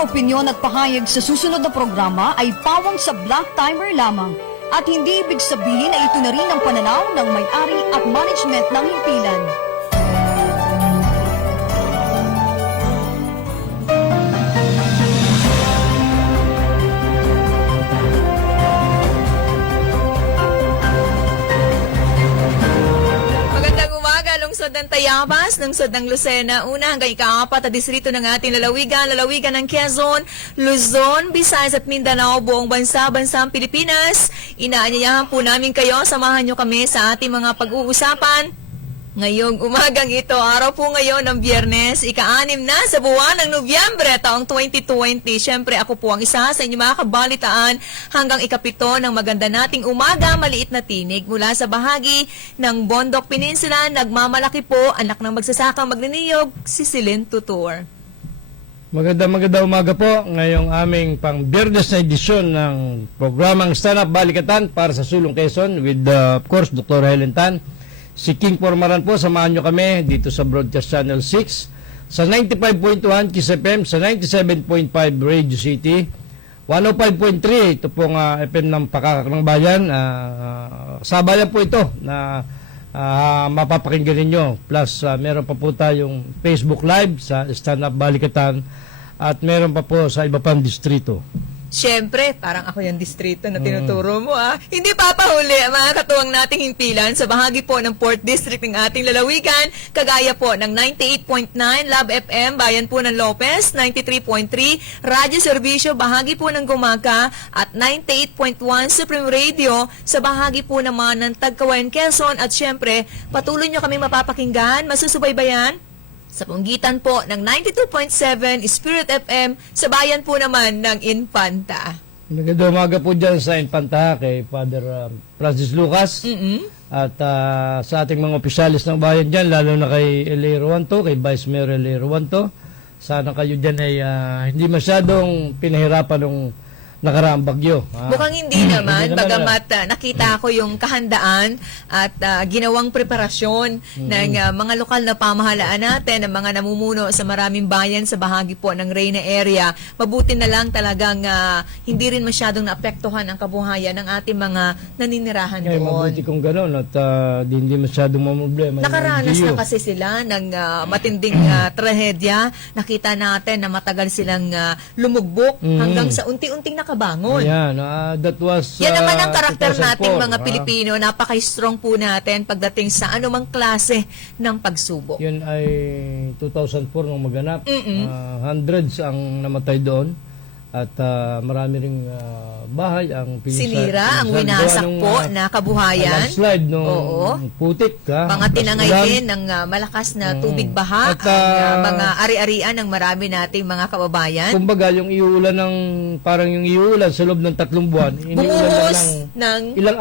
mga opinyon at pahayag sa susunod na programa ay pawang sa Black Timer lamang at hindi ibig sabihin na ito na rin ang pananaw ng may-ari at management ng himpilan. Lungsod ng Tayabas, lungsod ng Lucena, una hanggang ika-4 na distrito ng ating lalawigan ng Quezon, Luzon, Visayas at Mindanao, buong bansang Pilipinas. Inaanyayahan po namin kayo, samahan nyo kami sa ating mga pag-uusapan. Ngayong umagang ito, araw po ngayon ng Biyernes, ika-6 na sa buwan ng Nobyembre, taong 2020. Siyempre, ako po ang isa sa inyong mga kabalitaan hanggang ika-7 ng maganda nating umaga, maliit na tinig mula sa bahagi ng Bondok Peninsula. Nagmamalaki po, anak ng magsasakang magniniyog, si Celine Tutor. Maganda umaga po ngayong aming pang Biyernes na edisyon ng programang Stand Up Balikatan para sa Sulong Quezon with, of course, Dr. Helen Tan. Si King Pormaran po, samahan nyo kami dito sa Broadcast Channel 6, sa 95.1 Kiss FM, sa 97.5 Radio City, 105.3, ito pong FM ng Pakakak ng Bayan. Sabayan po ito na mapapakinggan ninyo. Plus, meron pa po tayong Facebook Live sa Stand Up Balikatan at meron pa po sa iba pang distrito. Siyempre, parang ako yung distrito na tinuturo mo Hindi papahuli ang mga katuwang nating himpilan sa bahagi po ng 4th District ng ating lalawigan, kagaya po ng 98.9 Love FM, Bayan po ng Lopez, 93.3 Radyo Servisyo, bahagi po ng Gumaca, at 98.1 Supreme Radio sa bahagi po naman ng Tagkawayan, Quezon. At siyempre, patuloy nyo kami mapapakinggan, masusubaybayan sa punggitan po ng 92.7 Spirit FM sa bayan po naman ng Infanta. Magandang umaga po dyan sa Infanta kay Father Francis Lucas at sa ating mga opisyalis ng bayan dyan, lalo na kay L.A. Ruanto, kay Vice Mayor L.A. Ruanto. Sana kayo dyan ay hindi masyadong pinahirapan ng nakaraang bagyo. Mukhang hindi naman, bagamat nakita ko yung kahandaan at ginawang preparasyon ng mga lokal na pamahalaan natin, ng mga namumuno sa maraming bayan sa bahagi po ng Reyna area. Mabuti na lang talagang hindi rin masyadong naapektuhan ang kabuhayan ng ating mga naninirahan doon. Mabuti kung gano'n at hindi masyadong mamroblema. Nakaranas na kasi sila ng matinding trahedya. Nakita natin na matagal silang lumugbok hanggang sa unti-unting nakabangon. Yan, that was yan naman ang karakter 2004, nating mga Pilipino. Napaka-strong po natin pagdating sa anumang klase ng pagsubok. Yun ay 2004 nung maganap. Hundreds ang namatay doon. At marami ring bahay ang sinira, ang winasak po na kabuhayan. Landslide nung putik. Pangatinangay din ng malakas na tubig baha, at mga ari-arian ng marami nating mga kababayan. Kumbaga, yung iulan ng, parang yung iulan sa loob ng 3 buwan, bumuhos ng ilang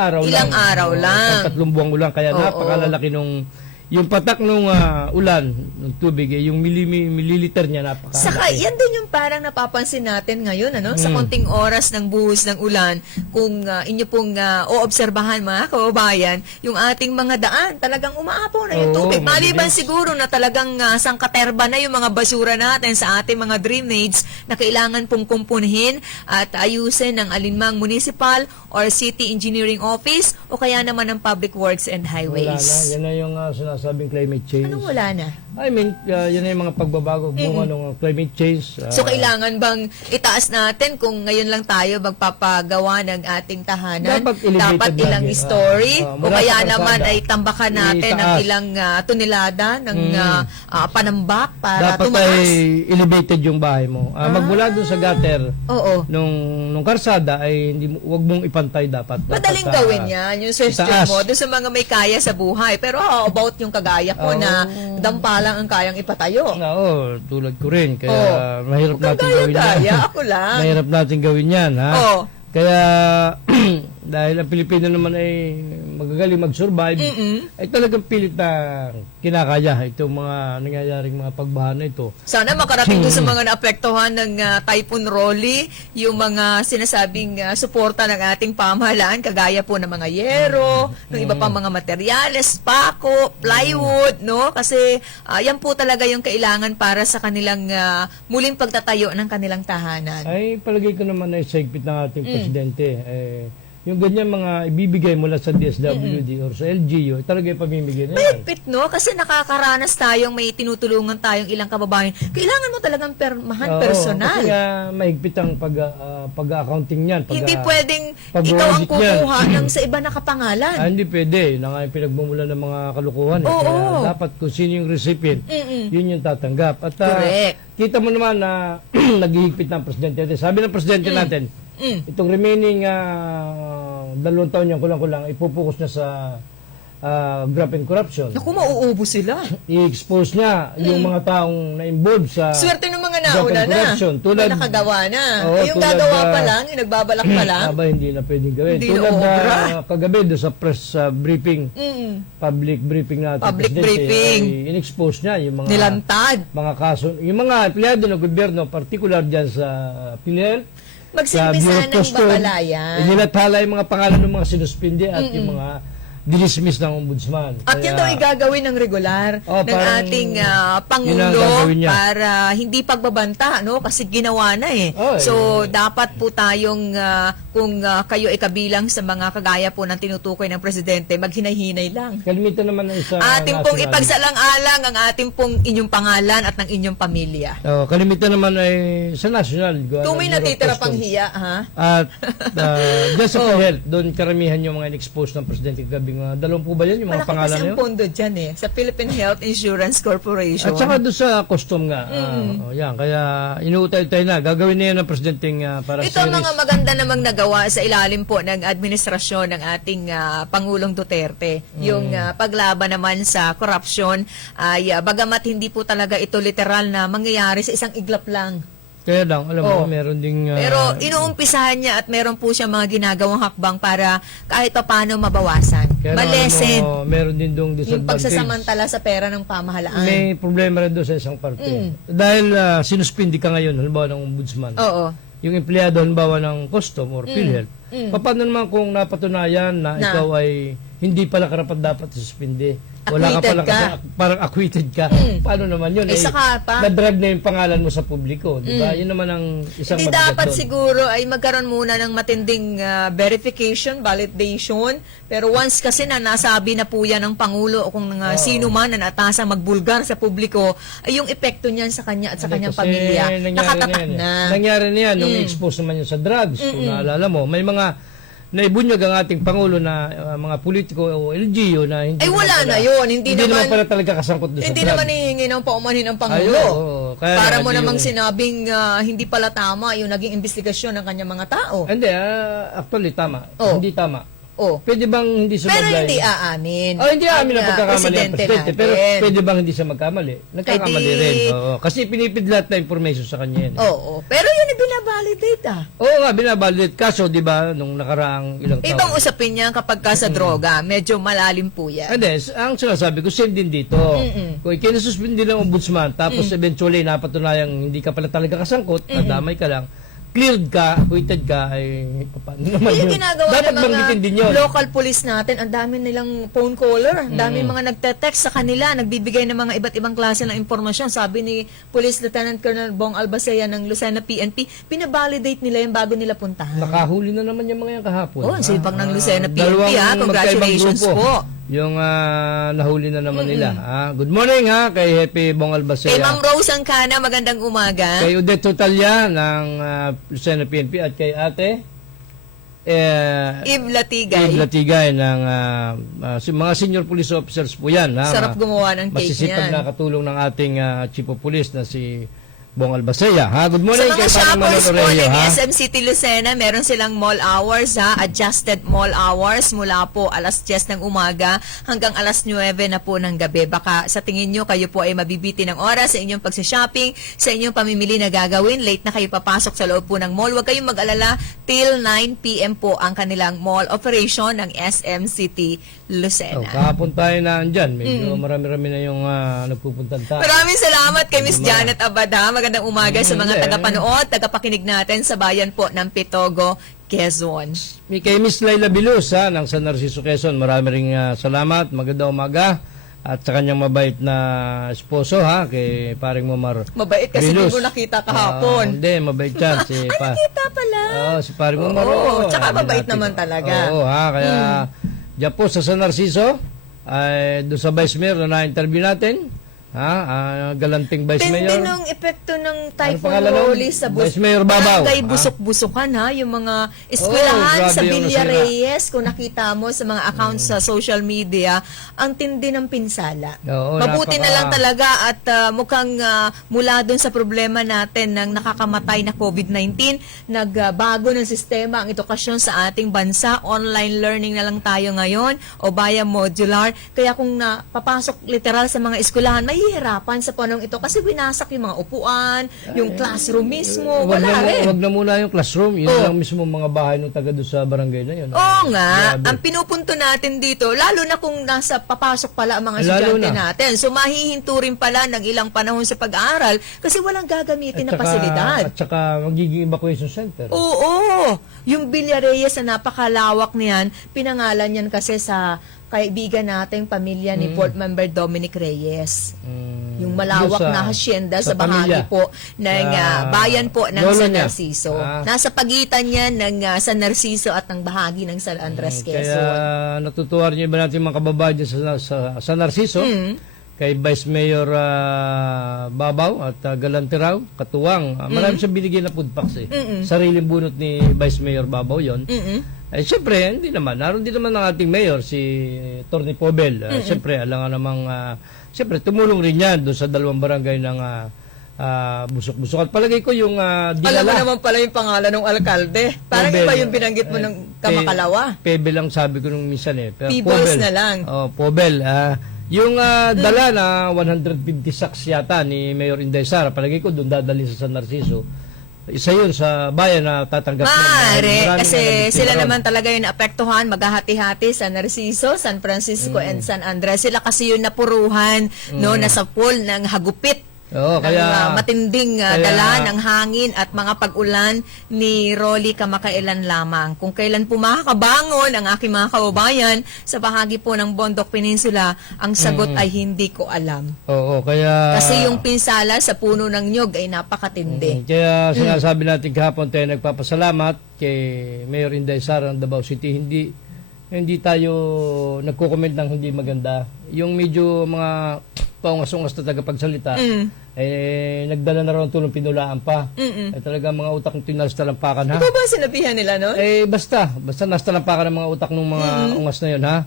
araw lang. 3 buwang ulan, kaya napakalalaki nung yung patak nung ulan, ng tubig, yung mililiter niya napakalaki. Saka, yan din yung parang napapansin natin ngayon, sa konting oras ng buhos ng ulan, kung inyo pong oobserbahan mga kababayan, yung ating mga daan, talagang umaapaw na yung tubig. Maliban siguro na talagang sangkaterba na yung mga basura natin sa ating mga drainage na kailangan pong kumpunhin at ayusin ng alinmang municipal or city engineering office o kaya naman ng public works and highways. Wala na. Yan na yung sinasabing climate change. Anong wala na? I mean, yan na yung mga pagbabago bunga ng climate change. So, kailangan bang itaas natin kung ngayon lang tayo magpapagawa ng ating tahanan? Dapat ilang story? O kaya naman ay tambakan natin ng ilang tonelada ng panambak para dapat tumaas? Dapat ay elevated yung bahay mo. Magmula doon sa gutter, nung karsada, ay wag mong ipantay dapat. Madaling gawin yan, yung suggestion mo, doon sa mga may kaya sa buhay. Pero how about yung kagaya ko na dampa lang ang kayang ipatayo? Oo, tulad ko rin. Kaya mahirap natin gawin yan. Ako lang. Mahirap natin gawin yan, ha? Kaya, dahil ang Pilipino naman ay magagaling mag-survive, ay talagang pilit na kinakaya itong mga nangyayaring mga pagbaha na ito. Sana makarating doon sa mga naapektuhan ng Typhoon Rolly, yung mga sinasabing suporta ng ating pamahalaan, kagaya po ng mga yero, ng iba pang mga materyales, pako, plywood, no? Kasi yan po talaga yung kailangan para sa kanilang muling pagtatayo ng kanilang tahanan. Ay, palagay ko naman ay sa higpit ng ating presidente. Yung ganyan mga ibibigay mula sa DSWD or sa LGU, talaga pamimigay na yan. Mahigpit, no? Kasi nakakaranas tayong may tinutulungan tayong ilang kababayan. Kailangan mo talagang permahan, Oo, personal. Kasi nga, mahigpit ang pag-accounting niyan. Hindi pwedeng pag-audit ikaw ang yan. kukuha ng sa iba na kapangalan. Hindi pwede. Yun ang pinagmumula ng mga kalukuhan. Oo. Kaya dapat kung sino yung recipient, yun yung tatanggap. At Correct. kita mo naman na naghihigpit ng presidente. Sabi ng presidente natin, itong remaining 2 taon niyang kulang-kulang, ipupokus na sa graft and corruption. Naku, mauubo sila. I-expose niya yung mga taong na-involved sa Swerte ng mga graft nauna and na. corruption. May nakagawa na. Oo, Yung tulad gagawa pa lang, yung nagbabalak pa lang. aba, hindi na pwedeng gawin. Hindi Tulad na obra. kagabi doon sa press briefing, public briefing natin. Public Presidente, briefing. ay in-expose niya yung mga Nilantad. mga kaso, yung mga empleyado ng gobyerno, particular dyan sa PhilHealth, Magsimbisa ng babalayan. Inilathala yung mga pangalan ng mga sinuspindi at yung mga dinismiss ng ombudsman. At yan daw igagawin ng regular Oh, ng parang ating yun ang Pangulo gagawin niya. para hindi pagbabanta, no? Kasi ginawa na eh. Oh, So, dapat po tayong, kung kayo ay kabilang sa mga kagaya po ng tinutukoy ng Presidente, maghinay-hinay lang. Kalimitan naman ng isa Ating pong national- ipagsalang-alang ang ating pong inyong pangalan at ng inyong pamilya. kalimitan naman ay sa national. Kung may Bureau of natitira pang Customs. hiya, ha? At dyan sa PhilHealth, doon karamihan yung mga in-expose ng presidente kagabing 20 ba yan, yung mga Malaki pangalan kasi na ang yun? pondo dyan eh, sa Philippine Health Insurance Corporation. At saka doon sa custom nga. Yan, kaya inuutay-utay na. Gagawin na yan ng presidenteng para Ito ang mga maganda namang nagawa sa ilalim po ng administrasyon ng ating Pangulong Duterte. Yung paglaban naman sa korupsyon ay bagamat hindi po talaga ito literal na mangyayari sa isang iglap lang. Kaya lang, alam mo, meron ding... Pero inuumpisahan niya at meron po siya mga ginagawang hakbang para kahit pa paano mabawasan. kaya lang, Malesen alam mo, meron din dong yung disadvantage. pagsasamantala sa pera ng pamahalaan. May problema rin doon sa isang parte. Dahil sinuspindi ka ngayon, halimbawa ng ombudsman. Oo. Yung empleyado, halimbawa ng custom or PhilHealth, paano naman kung napatunayan na ikaw ay hindi pala karapat-dapat suspindi? Wala ka Acquitted pala ka. parang acquitted ka. Paano naman yun? Saka pa, na-drag na yung pangalan mo sa publiko, di ba? Yun naman ang isang hindi mabigat dapat doon. siguro ay magkaroon muna ng matinding verification, validation. Pero once kasi na nasabi na po yan ng Pangulo o kung sino man na natasang magbulgar sa publiko, ay yung epekto niyan sa kanya at sa kanyang Kasi pamilya, nangyari nakatatak yan, na. Nangyari na yan nung expose naman yun sa drugs. Kung naalala mo, may mga naibunyag ang ating Pangulo na mga politiko o LGU na hindi Ay, naman wala pala- na yun. Hindi naman pala talaga kasangkot doon sa Hindi drug. naman hihingi ng paumanhin ng Pangulo. Ayun, oo. Kaya Para nga, mo di namang yung- sinabing hindi pala tama yung naging investigasyon ng kanyang mga tao. Hindi, actually tama. Oh. Hindi tama. Oh. Pwede bang hindi Pero sumablay? hindi aamin. Hindi aamin ang pagkakamali ng presidente. natin. Pero pwede bang hindi siya magkamali? Nagkakamali Eh di- rin. Oo. Kasi pinipidlat na information sa kanya yan. Oo. Pero yun ay binabalidate Oo nga, binabalidate. Kaso, di ba, nung nakaraang ilang taon. Ibang usapin niya kapag ka sa droga, medyo malalim po yan. Hindi, ang sinasabi ko, same din dito. Kung ikinasuspindi ng ombudsman, tapos eventually napatunayang hindi ka pala talaga kasangkot, nadamay ka lang, cleared ka, acquitted ka, ay paano naman Yung yun? ginagawa Dapat ng banggitin din yun. mga local police natin, ang dami nilang phone caller, ang dami mga nagte-text sa kanila, nagbibigay ng mga iba't ibang klase ng impormasyon. Sabi ni Police Lieutenant Colonel Bong Albacea ng Lucena PNP, pinabalidate nila yung bago nila puntahan. Nakahuli na naman yung mga yan kahapon. Oh, ang sipag ng Lucena PNP, Dalawang Congratulations magkaibang grupo. po. Yung nahuli na naman nila. Good morning kay Happy Bong Albacea. Kay Ma'am Rose Angcana, magandang umaga. Kay Odette Totalya ng Lucena PNP at kay ate Eve Latigay. Eve Latigay ng mga senior police officers po yan. Sarap gumawa ng cake Masisipag niyan. na katulong ng ating Chief of Police na si Bong Albacea. Ha? Good Sa morning mga kay Paring shoppers po Manolo Reyes, ng ha? SM City Lucena, meron silang mall hours, ha? Adjusted mall hours mula po alas 10 ng umaga hanggang alas 9 na po ng gabi. Baka sa tingin nyo kayo po ay mabibiti ng oras sa inyong pagsishopping, sa inyong pamimili na gagawin. Late na kayo papasok sa loob po ng mall. Huwag kayong mag-alala. Till 9 p.m. po ang kanilang mall operation ng SM City Lucena. Kahapon tayo na andyan. Medyo marami-rami na yung nagpupuntan tayo. Maraming salamat kay Miss Janet Abada. Magandang umaga sa mga tagapanood, tagapakinig natin sa bayan po ng Pitogo, Quezon. May kay Miss Laila Bilus ng San Narciso, Quezon. Marami ring salamat. Magandang umaga. At sa kanyang mabait na esposo, kay Paring Momar Mabait kasi hindi Bilus. ko nakita kahapon. Hindi, mabait yan. Nakita pala. Si Paring Momar. Oo, tsaka mabait naman talaga. Oo, kaya diyan po sa San Narciso, ay doon sa Vice Mayor na na-interview natin, galanting Vice Mayor. Tindi ng epekto ng Ano Typhoon pangalan nun? Rolly sa Vice Mayor Babaw. Barangay Busok-Busukan, yung mga eskwelahan grabe sa yung Villa nasira. Reyes. Kung nakita mo sa mga accounts sa social media, ang tindi ng pinsala. Oo, Mabuti na lang talaga at mukhang mula dun sa problema natin ng nakakamatay na COVID-19, nagbago ng sistema ang edukasyon sa ating bansa. Online learning na lang tayo ngayon o via modular. Kaya kung papasok literal sa mga eskwelahan, mahihirapan sa panahon ito kasi winasak yung mga upuan, yung classroom mismo, wala rin. Wag na muna yung classroom. Yun lang mismo mga bahay ng taga doon sa barangay na yun. Oo nga, Grabe. ang pinupunto natin dito, lalo na kung nasa papasok pala ang mga Lalo estudyante na. natin. So mahihinto rin pala ng ilang panahon sa pag-aaral kasi walang gagamitin na pasilidad. At saka magiging evacuation center. Oo, yung Villa Reyes na napakalawak niyan, pinangalan yan kasi sa kaibigan nating pamilya ni Board Member Dominic Reyes. Yung malawak Doon na hacienda sa bahagi pamilya. po ng bayan po ng lolo San niya. Narciso. Nasa pagitan niya ng San Narciso at ng bahagi ng San Andres, Kaya Quezon. natutuwa rin yung iba natin mga kababayan dyan sa Narciso. Kay Vice Mayor Babaw at Galantiraw, katuwang. Marami siyang binigyan na food packs Sariling bunot ni Vice Mayor Babaw yon. Eh, siyempre, hindi naman. Naroon din naman ng ating mayor, si Torny Pobel. Siyempre, alam nga namang, siyempre, tumulong rin yan doon sa dalawang barangay ng Busok-Busok. At palagay ko yung dinala. Alam mo naman pala yung pangalan ng alkalde. Parang Pobel. iba yung binanggit mo ng Kamakalawa. Pobel lang sabi ko nung minsan Pero Peoples Pobel. na lang. Pobel. Yung dala na 150 sacks yata ni Mayor Inday Sara, palagay ko doon dadalhin sa San Narciso. Isa yun sa bayan na tatanggap Maaari, kasi sila naman talaga yung naapektuhan, maghahati-hati sa Narciso, San Francisco, and San Andres. Sila kasi yung napuruhan, nasa pool ng hagupit. Oo, ng matinding dala ng hangin at mga pag-ulan ni Rolly kamakailan lamang. Kung kailan po makakabangon ang aking mga kababayan sa bahagi po ng Bondok Peninsula, ang sagot ay hindi ko alam. Oo, kaya Kasi yung pinsala sa puno ng nyog ay napakatindi. Kaya sinasabi natin kahapon tayo nagpapasalamat kay Mayor Inday Sara ng Davao City. Hindi tayo nagko-comment ng hindi maganda. Yung medyo mga paungas-ungas na tagapagsalita, nagdala na raw ng tulong pinulaan pa. Talaga mga utak ng tinastalampakan, ha? Ito ba sinabihan nila, no? Basta nastalampakan ng mga utak ng mga ungas na yun, ha?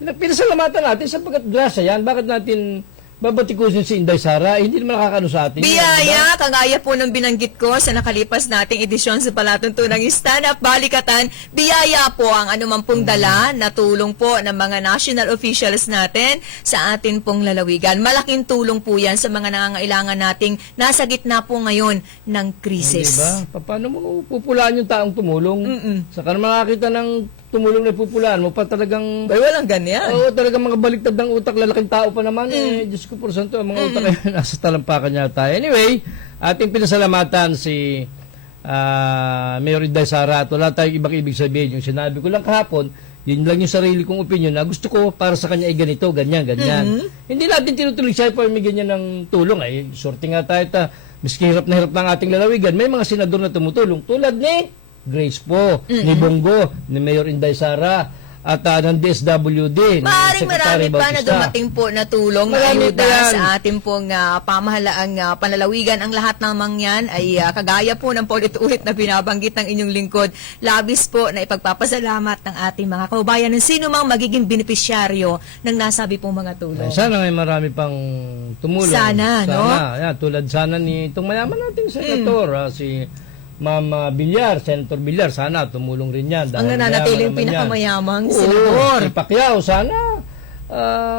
Pinasalamatan natin sapagkat grasya yan. Bakit natin babatikusin si Inday Sara? Hindi naman nakakano sa atin. Biyaya, kagaya po ng binanggit ko sa nakalipas nating edisyon sa Palatuntunang Stand Up Balikatan, biyaya po ang anumang pong dala na tulong po ng mga national officials natin sa atin pong lalawigan. Malaking tulong po yan sa mga nangangailangan nating nasa gitna po ngayon ng krisis. Diba? Paano mo pupulaan yung taong tumulong? Saka na makakita ng tumulong na pupulaan mo pa talagang Bay, walang ganyan. Oo, talagang mga baliktad ng utak, lalaking tao pa naman. Diyos ko, por santo, ang mga utak ay nasa talampakan yata. Anyway, ating pinasalamatan si Mayor Inday Sara at wala tayong ibang ibig sabihin. Yung sinabi ko lang kahapon, yun lang yung sarili kong opinion na gusto ko para sa kanya ay ganito, ganyan. Hindi natin tinutuloy siya para may ganyan ng tulong. Sorte nga tayo miski hirap na hirap ng ating lalawigan, may mga senador na tumutulong. Tulad ni Grace po, ni Bongo, ni Mayor Inday Sara, at ng DSWD. Maaaring marami pa na Bautista. dumating po na tulong na Marami ayuda pa yan. sa ating pong pamahalaang panalawigan. Ang lahat namang yan ay kagaya po ng paulit-ulit na binabanggit ng inyong lingkod. Labis po na ipagpapasalamat ng ating mga kababayan ng sino mang magiging benepisyaryo ng nasabi pong mga tulong. Sana may marami pang tumulong. Sana, no? Yan, tulad sana ni itong mayaman nating senator, si Ma'am Villar, Senator Villar, sana tumulong rin yan. Ang nananatiling mayaman naman yan. pinakamayamang Oo, senador. Si Pacquiao, sana.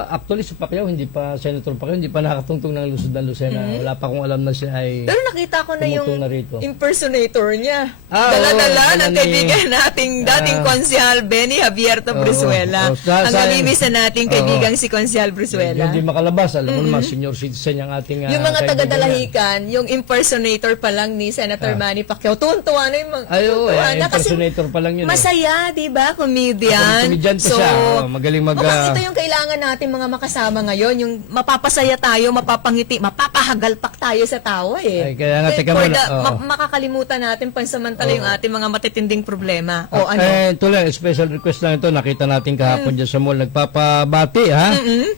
Actually, si Pacquiao, hindi pa, Senator Pacquiao, hindi pa nakatungtong ng Luzon ng Lucena. Wala pa akong alam na siya ay Pero nakita ko na yung tumutong na rito. impersonator niya. Ah, Dala-dala oo, ng dala ni- kaibigan nating dating konsyal Benny Javierto Brizuela. Ang nalimis na nating kaibigang si konsyal Brizuela. Hindi makalabas. Alam mo naman, senior citizen yung ating Yung mga kaibigan taga-dalahican, yung impersonator pa lang ni Senator Manny Pacquiao, tuwan-tuwa na yung mga... Ay, oo, tuwan na kasi impersonator pa lang yun. masaya, di ba? Comedian. Komedyante So, siya. Magaling mukhang ito yung kailangan natin mga makasama ngayon, yung mapapasaya tayo, mapapangiti, mapapahagalpak tayo sa tawa eh. Ay, kaya nga, teka For muna, the- oo. makakalimutan natin pansamantala yung ating mga matitinding problema. O ano? Tuloy, special request lang ito. Nakita natin kahapon dyan sa mall. Nagpapabati, ha?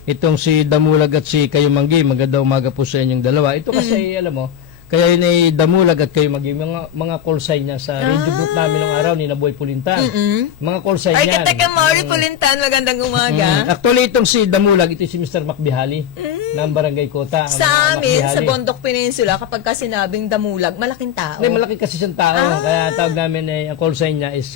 Itong si Damulag at si Kayumanggi. Magandang umaga po sa inyong dalawa. Ito kasi, alam mo, kaya yun ay Damulag at Kayumanggi. Mga call sign niya sa radio group namin nung araw ni Naboy Pulintan. Mga call sign niya. Architect Maury Pulintan, magandang umaga. Actually, itong si Damulag, ito si Mr. Macbihali ng Barangay Kota. Sa Ang amin, Macbihali. sa Bondok Peninsula, kapag ka sinabing damulag, malaking tao. Hindi, malaki kasi siyang tao. Kaya tawag namin ay ang call sign niya is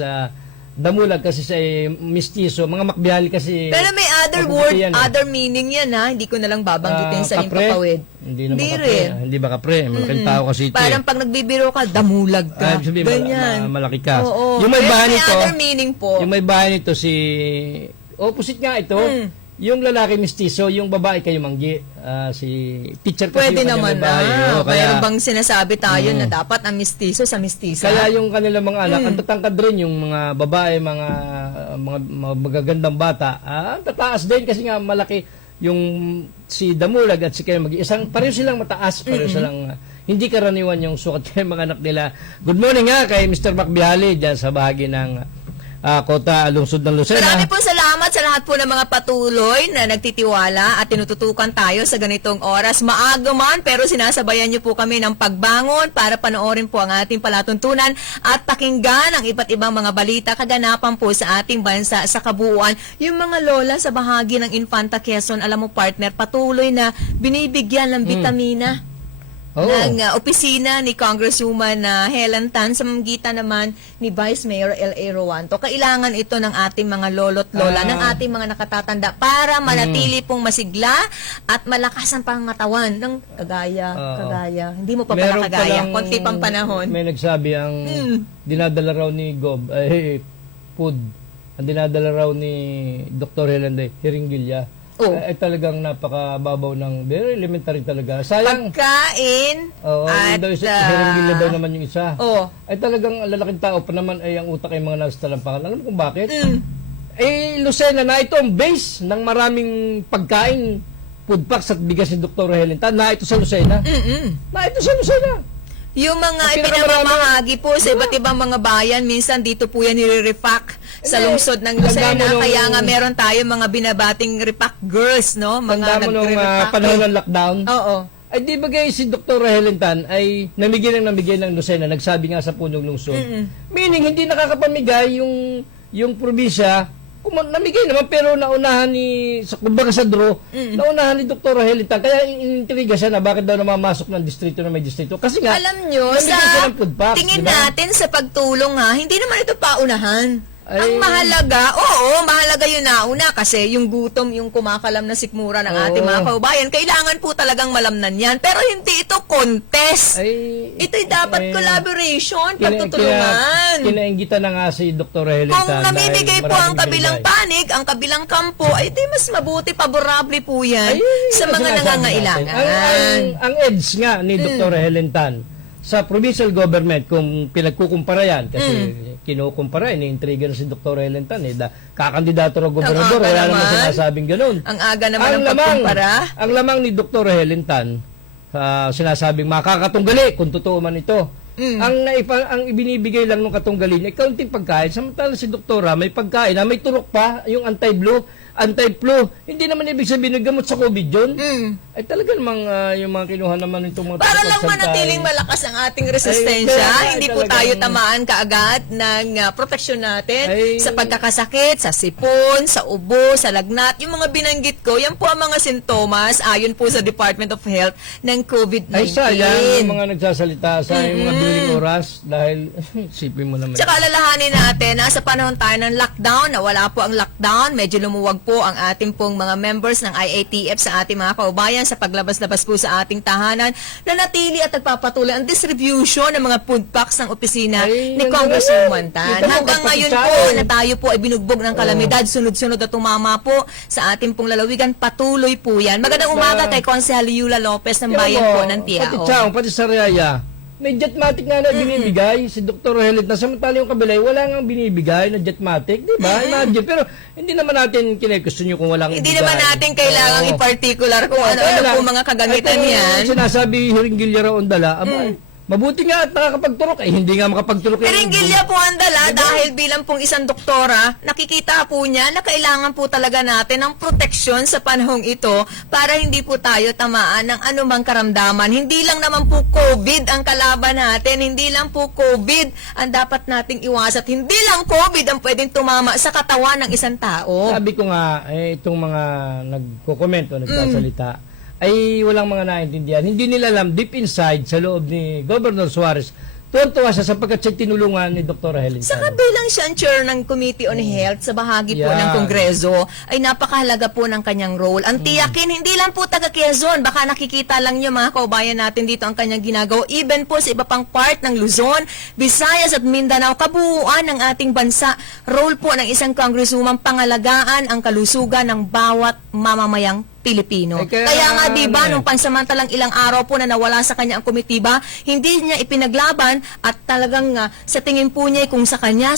Damulag kasi sa mistiso. Mga Macbihali kasi. Pero may other Mapuputi word, yan, eh. other meaning yan ha. Hindi ko na lang babanggitin sa kapre? himpapawid. Hindi naman kapre. rin. Hindi ba kapre? Malaking tao kasi ito. Parang pag nagbibiro ka, damulag ka. Ay, sabihin, Ganyan. malaki ka. Oo. Yung may Pero bahay may nito, other meaning po. yung may bahay nito si opposite nga ito. Yung lalaki mistiso, yung babae kayo manggi. Si teacher kasi Pwede yung kanyang naman may bahay. na. Oo, Mayroon bang sinasabi tayo na dapat ang mistiso sa mistisa? Kaya yung kanilang mga anak, ang tatangkad rin yung mga babae, mga magagandang bata, ang tataas din kasi nga malaki yung si Damulag at si Kayo isang pareho silang mataas, pareho silang hindi karaniwan yung sukat ng mga anak nila. Good morning nga kay Mr. Macbihali dyan sa bahagi ng Kota, Lungsod ng Lucena. Marami po salamat sa lahat po ng mga patuloy na nagtitiwala at tinututukan tayo sa ganitong oras. Maaga man, pero sinasabayan niyo po kami ng pagbangon para panoorin po ang ating palatuntunan at pakinggan ang iba't ibang mga balita kaganapan po sa ating bansa sa kabuuan. Yung mga lola sa bahagi ng Infanta Quezon, alam mo partner, patuloy na binibigyan ng bitamina. Oo. Ng opisina ni Congresswoman Helen Tan sa mamagitan naman ni Vice Mayor L.A. Rowanto. Kailangan ito ng ating mga lolo't lola, ng ating mga nakatatanda para manatili pong masigla at malakas ang pangatawan ng kagaya. Hindi mo pa pala kagaya. Konti pang panahon. May nagsabi ang dinadala raw ni Gob, food, ang dinadala raw ni Dr. Helen Day, Hiringgilya. Oh. Ay talagang napakababaw ng very elementary talaga. Sayang. Pagkain Oo, at yun daw Hiringgilya daw naman yung isa. oh, Ay talagang lalaking tao pa naman ay ang utak ay mga nasa talampakan. Alam mo kung bakit? Lucena na ito ang base ng maraming pagkain, food packs at bigas ni Dr. Helen Tan. Na ito sa Lucena. Na ito sa Lucena. yung mga Ang ipinamamahagi po sa iba't ibang mga bayan, minsan dito po yan nire-repack sa Hindi. lungsod ng Tanda Lucena. mo nung- Kaya nga meron tayo mga binabating repack girls, no? Mga Tanda mo nung nagre-repack. panahon ng lockdown. Oo. Ay di ba guys, si Dr. Helen Tan ay namigay ng Lucena, nagsabi nga sa punong lungsod. Meaning hindi nakakapamigay yung probinsya. Namigay naman pero naunahan kumbaga sa draw, naunahan ni Dr. Helen Tan. Kaya inintriga siya na bakit daw namamasok ng distrito na may distrito. Kasi nga, Alam nyo, namigay sa siya ng food packs, tingin di ba? natin sa pagtulong ha, hindi naman ito paunahan. Ay. Ang mahalaga, oo, mahalaga yun nauna kasi yung gutom, yung kumakalam na sikmura ng ating mga kaubayan, kailangan po talagang malamnan yan. Pero hindi ito contest. Ito'y dapat collaboration, pagtutulungan. Kinaingitan na nga si Dr. Helen Kung Tan. namimigay dahil po ang maraming kabilang binigay. panig, ang kabilang kampo, ay di mas mabuti, paborable po yan Ay, sa yun ang mga sinasabi nangangailangan. natin. Ang EDS nga ni Dr. Helen Tan sa provincial government, kung pinagkukumpara yan, kasi kinukumpara, iniintriga na si Dr. Helen Tan, kakandidato ng gobernador, aga wala naman naman. sinasabing ganun. Ang aga naman ng pagkumpara. Ang lamang ni Dr. Helen Tan, sinasabing makakatunggali, kung totoo man ito, Ang ibinibigay lang ng katunggalin ay kaunting pagkain. Samantala si doktora may pagkain na may turok pa, yung anti-flu. Hindi naman ibig sabihin ng gamot sa COVID yun. Ay talaga namang yung mga kinuha naman itong mga Para lang tagapagsalita, manatiling malakas ang ating resistensya, Ay, hindi po talagang- tayo tamaan kaagad ng proteksyon natin Ay. sa pagkakasakit, sa sipon, sa ubo, sa lagnat. Yung mga binanggit ko, yan po ang mga sintomas ayon po sa Department of Health ng COVID-19. Ay sayang yung mga nagsasalita sa yung mga during oras dahil sipin mo naman. Tsaka alalahanin natin na sa panahon tayo ng lockdown, na wala po ang lockdown, medyo lumuwag po ang ating pong mga members ng IATF sa ating mga kaubayan sa paglabas-labas po sa ating tahanan, na natili at nagpapatuloy ang distribution ng mga food packs ng opisina Ay, ni yan Congresswoman yan. Tan. Kita mo, Hanggang ngayon po kapatid na tayo po ay binugbog ng kalamidad, sunod-sunod na tumama po sa ating pong lalawigan, patuloy po yan. Magandang umaga kay Konsehal Yula Lopez ng bayan po ng Pati Tiao. Chaong, pati sa Raya, may jetmatic nga na binibigay si Dr. Helit na samantala yung kabilay, wala nga binibigay na jetmatic, di ba? Imagine, pero hindi naman natin kinekusto kung walang Hindi ibigay. naman natin kailangang Oo. i-particular kung ano-ano Kaya po lang, mga kagamitan ay, kung yan. Sinasabi hiringgilya raw ang dala, mabuti nga at nakakapagturok, hindi nga makapagturok. Piringgilya po ang dala dahil bilang pong isang doktora, nakikita po niya na kailangan po talaga natin ng proteksyon sa panahong ito para hindi po tayo tamaan ng anumang karamdaman. Hindi lang naman po COVID ang kalaban natin, hindi lang po COVID ang dapat nating iwasan. Hindi lang COVID ang pwedeng tumama sa katawan ng isang tao. Sabi ko nga, itong mga nagko-komento, nagsasalita, ay walang mga naintindihan. Hindi nila alam deep inside sa loob ni Governor Suarez. Tuwan-tuwa siya sapagkat siya tinulungan ni Dr. Helen Saka Cano. bilang siya ang chair ng Committee on Health sa bahagi po ng Yeah. Kongreso, ay napakahalaga po ng kanyang role. Ang tiyakin, hindi lang po taga Quezon, baka nakikita lang niyo mga kaubayan natin dito ang kanyang ginagawa. Even po sa iba pang part ng Luzon, Visayas at Mindanao, kabuuan ng ating bansa. Role po ng isang congresswoman, pangalagaan ang kalusugan ng bawat mamamayang Pilipino. Eh, kaya Kaya nga, di ba, ano nung pansamantalang ilang araw po na nawala sa kanya ang komitiba, hindi niya ipinaglaban at talagang sa tingin po niya kung sa kanya,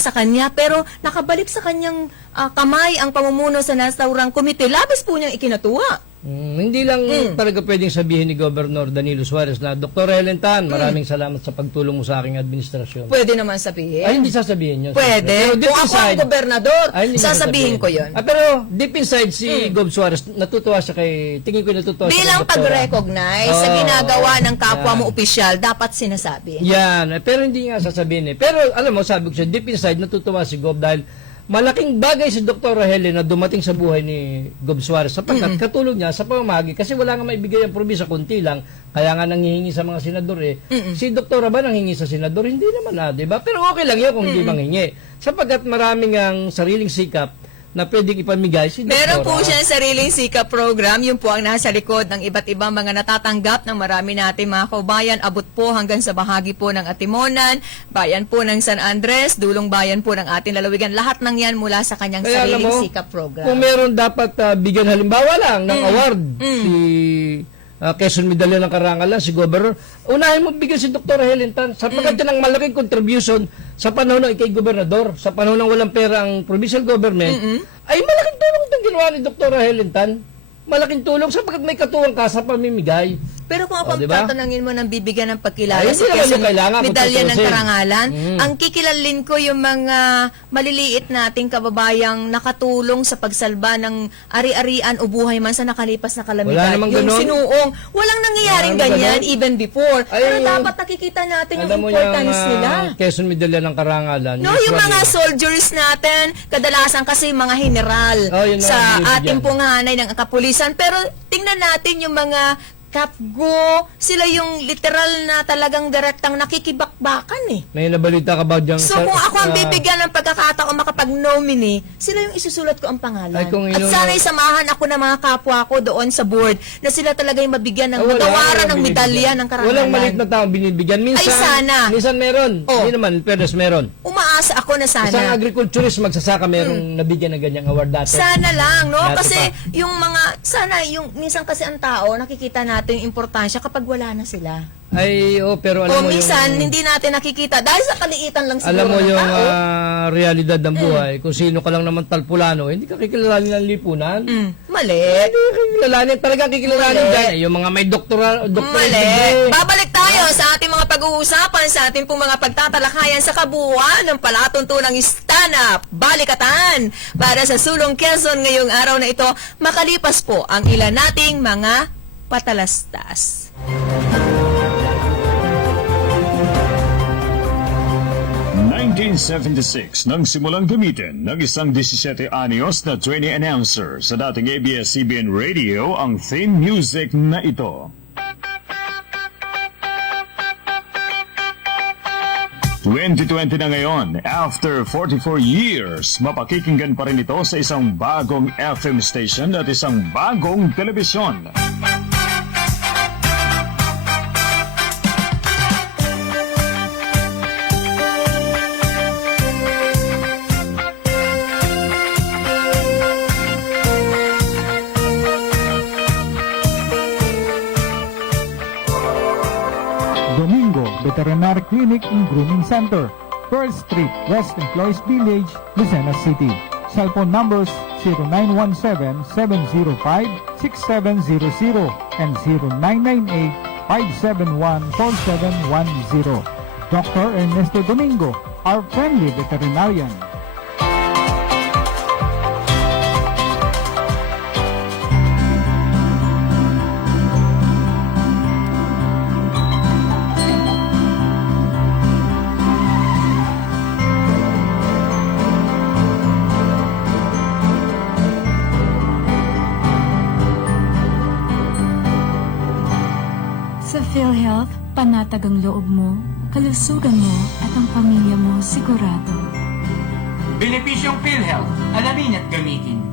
pero nakabalik sa kanyang kamay ang pamumuno sa nasaurang komite. Labis po niyang ikinatuwa. Hindi lang talaga pwedeng sabihin ni Governor Danilo Suarez na Dr. Helen Tan, maraming salamat sa pagtulong mo sa aking administrasyon. Pwede naman sabihin. Ay, hindi sasabihin yun. Pwede. Pero deep Kung ako ang inside, gobernador, ay, hindi niya sasabihin ko yun. Pero deep inside si Gov Suarez, natutuwa siya tingin ko natutuwa siya Bilang kay Doktora. pag-recognize sa Oo, ginagawa ng kapwa yan. mo opisyal, dapat sinasabi. Yan, pero hindi nga sasabihin Pero alam mo, sabi ko siya, deep inside natutuwa si Gov dahil malaking bagay si Dr. Helen na dumating sa buhay ni Gov Suarez sapagkat katulong niya sa pamamagi kasi wala nga maibigay ang probisa, kunti lang, kaya nga nanghihingi sa mga senador Si Dr. ba nanghingi sa senador? Hindi naman di ba? Pero okay lang yun kung hindi manghingi sapagkat maraming ang sariling sikap na pwedeng ipamigay si Dr. Meron po siyang sariling Sika program. Yun po ang nasa likod ng iba't ibang mga natatanggap ng marami nating mga kaubayan. Abot po hanggang sa bahagi po ng Atimonan, bayan po ng San Andres, dulong bayan po ng ating lalawigan. Lahat ng yan mula sa kanyang Kaya alam sariling mo, Sika program. Kung meron dapat bigyan halimbawa lang ng award si Quezon Medalya ng Karangal lang, si Governor, unahin mo bigyan si Dr. Helen Tan sapagkat yan ang malaking contribution sa panahon ng ikay gobernador, sa panahon ng walang pera ang provincial government, ay malaking tulong itong ginawa ni Dr. Helen Tan. Malaking tulong sapagkat may katuwang ka sa pamimigay. Pero kung ako diba? tatanungin mo ng bibigyan ng pagkilala Ay, sa hindi naman Quezon yung kailangan kung Medalya ng tutuusin. Karangalan, ang kikilalin ko yung mga maliliit nating kababayang nakatulong sa pagsalba ng ari-arian o buhay man sa nakalipas na kalamidad. Wala namang Yung ganon. sinuong, walang nangyayaring Wala namang ganyan ganon. even before. Ay, Pero dapat nakikita natin yung Alam mo importance yung nila. Quezon Medalya ng Karangalan. No, yung usually, mga soldiers natin, kadalasan kasi mga general Oh, yun na, sa binibigyan. ating pong hanay ng kapulisan. Pero tingnan natin yung mga kapgo, sila yung literal na talagang direktang nakikibakbakan eh. may nabalita ka ba dyan? So kung ako ang bibigyan ng pagkakataon makapag-nominee, sila yung isusulat ko ang pangalan. Ay, kung At yun- sana isamahan ako ng mga kapwa ko doon sa board na sila talaga yung mabigyan ng Wala, magawaran walang ng binibigyan. medalya ng karangalan. Walang maliit na tao binibigyan. Minsan, Ay, sana. Minsan meron. Oh. Hindi naman, pero meron. Umaasa ako na sana. Isang agriculturist magsasaka merong nabigyan ng ganyang award dati. Sana lang, no? Dati Kasi pa. yung mga, sana yung, minsan kasi ang tao, nakikita natin yung importansya kapag wala na sila. Ay, pero alam O mo minsan, yung... hindi natin nakikita dahil sa kaliitan lang siguro Alam mo ng yung tao. realidad ng buhay, kung sino ka lang naman talpulano, hindi ka kikilalanin ng lipunan. Mali. Hindi ka kikilalanin, talaga kikilalanin Mali. dyan. Yung mga may doktoral Mali. Babalik tayo tayo sa ating mga pag-uusapan sa ating pong mga pagtatalakayan sa kabuuan ng palatuntunang stand-up balikatan para sa Sulong Quezon ngayong araw na ito, makalipas po ang ilan nating mga patalastas. In 1976 nang simulang gamitin ng isang 17 anyos na trainee announcer sa dating ABS-CBN Radio ang theme music na ito. 2020 na ngayon, after 44 years, mapakikinggan pa rin ito sa isang bagong FM station at isang bagong telebisyon. Domingo Veterinary Clinic and Grooming Center, Pearl Street, West Employees Village, Lucena City. Cellphone numbers 0917-705-6700 and 0998-571-4710. Dr. Ernesto Domingo, our friendly veterinarian. Sa PhilHealth, panatag ang loob mo, kalusugan mo at ang pamilya mo sigurado. Benepisyong PhilHealth, alamin at gamitin.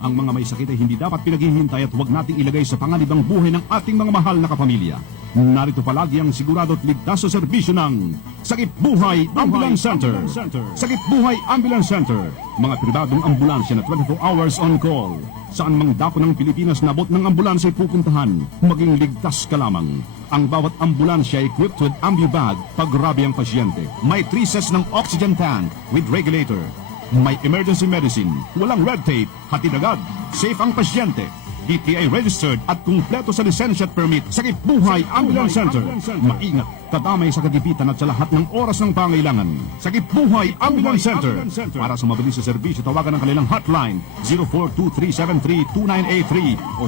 Ang mga may sakit ay hindi dapat pinaghihintay at huwag nating ilagay sa panganibang buhay ng ating mga mahal na kapamilya. Narito palagi ang sigurado at ligtas sa serbisyo ng Sakit Buhay Ambulance Center. Sakit Buhay Ambulance Center. Mga pribadong ambulansya na 24 hours on call. Saan mang dako ng Pilipinas nabot ng ambulansya ay pupuntahan, maging ligtas ka lamang. Ang bawat ambulansya ay equipped with ambubag pag grabe ang pasyente. May 3 sets ng oxygen tank with regulator. May emergency medicine, walang red tape, hatid agad, safe ang pasyente. DTI registered at kumpleto sa lisensya at permit. Sakit Buhay Ambulance Center. Maingat, kadamay sa kagipitan at sa lahat ng oras ng pangailangan. Sakit Buhay Ambulance Center. Para sa mabilis sa serbisyo, tawagan ang kanilang hotline 0423732983 o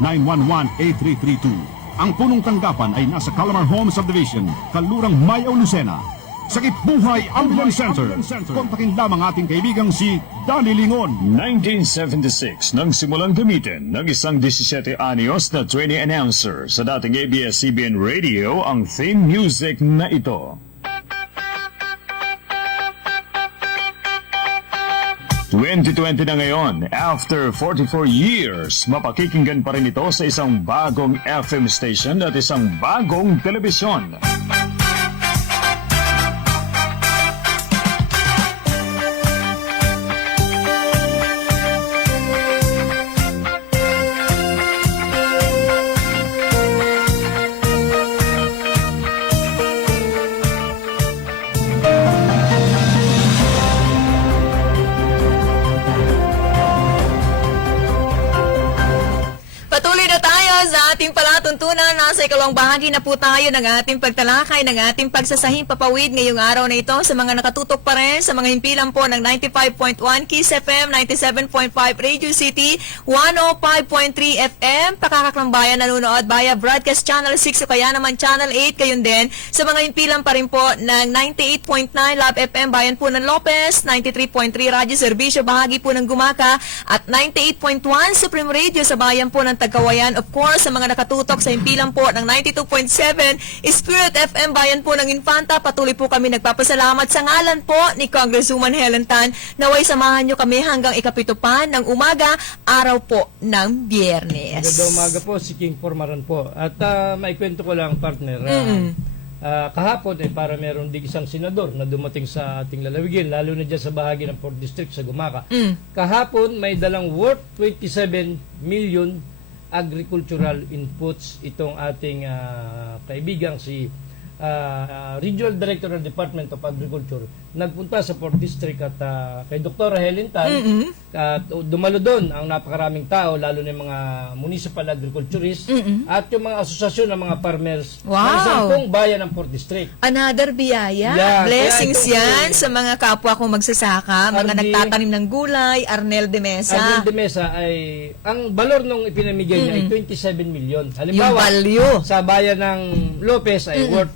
0918-911-8332. Ang punong tanggapan ay nasa Calamar Home Subdivision, Kalurang Mayaw, Lucena. Sakit Buhay Ambulance Center. Kontakin lamang ating kaibigang si Danny Lingon. 1976 nang simulang gamitin ng isang 17 anyos na trainee announcer sa dating ABS-CBN Radio ang theme music na ito. 2020 na ngayon, after 44 years, mapakikinggan pa rin ito sa isang bagong FM station at isang bagong telebisyon. sa ikalawang bahagi na po tayo ng ating pagtalakay, ng ating pagsasahing papawid ngayong araw na ito sa mga nakatutok pa rin sa mga himpilan po ng 95.1 Kiss FM, 97.5 Radio City, 105.3 FM, Pakakaklambayan nanonood via Broadcast Channel 6 o kaya naman Channel 8, kayon din sa mga himpilan pa rin po ng 98.9 Love FM, bayan po ng Lopez, 93.3 Radyo Servisyo, bahagi po ng Gumaka, at 98.1 Supreme Radio sa bayan po ng Tagkawayan. Of course, sa mga nakatutok sa himpilan po ng 92.7 Spirit FM, bayan po ng Infanta, patuloy po kami nagpapasalamat sa ngalan po ni Congresswoman Helen Tan. Naway samahan nyo kami hanggang ikapito pa ng umaga, araw po ng Biyernes. Magandang umaga po, si King Formaran po. At maikwento ko lang, partner, kahapon ay para meron din isang senador na dumating sa ating lalawigan, lalo na dyan sa bahagi ng 4th District sa Gumaka. Kahapon may dalang worth 27 million agricultural inputs itong ating kaibigang si Regional Director ng Department of Agriculture. Nagpunta sa 4th District at kay Dr. Helen Tan, at dumalo doon ang napakaraming tao, lalo na yung mga municipal agriculturists at yung mga asosasyon ng mga farmers ng 10 bayan ng 4th District. Another biyaya. Yeah, Blessings kaya yan sa mga kapwa kong magsasaka, mga nagtatanim ng gulay, Arnel de Mesa. Arnel de Mesa ay, ang balor nung ipinamigay niya ay 27 million. Yung Halimbawa, value. sa bayan ng Lopez ay worth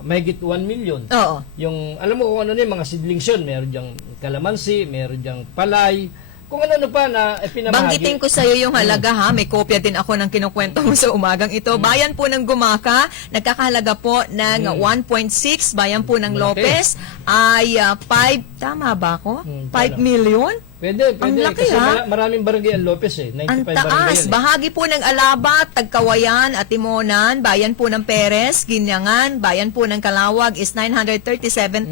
mahigit 1 million. Oo. Yung, alam mo kung ano na yung mga seedlings yun, meron diyang kalamansi, meron diyang palay, kung ano pa na pinamahagi. Banggitin ko sa iyo yung halaga ha, may kopya din ako ng kinukwento mo sa umagang ito. Bayan po ng Gumaka, nagkakahalaga po ng 1.6, bayan po ng Malaki. Lopez ay 5, tama ba ako? 5 million? Pwede. Ang laki, kasi ha? maraming barangay ang Lopez eh. 95 Ang barangay taas. yan, eh. Bahagi po ng Alabat, Tagkawayan at Timonan, bayan po ng Perez, Ginyangan, bayan po ng Calawag is 937,000,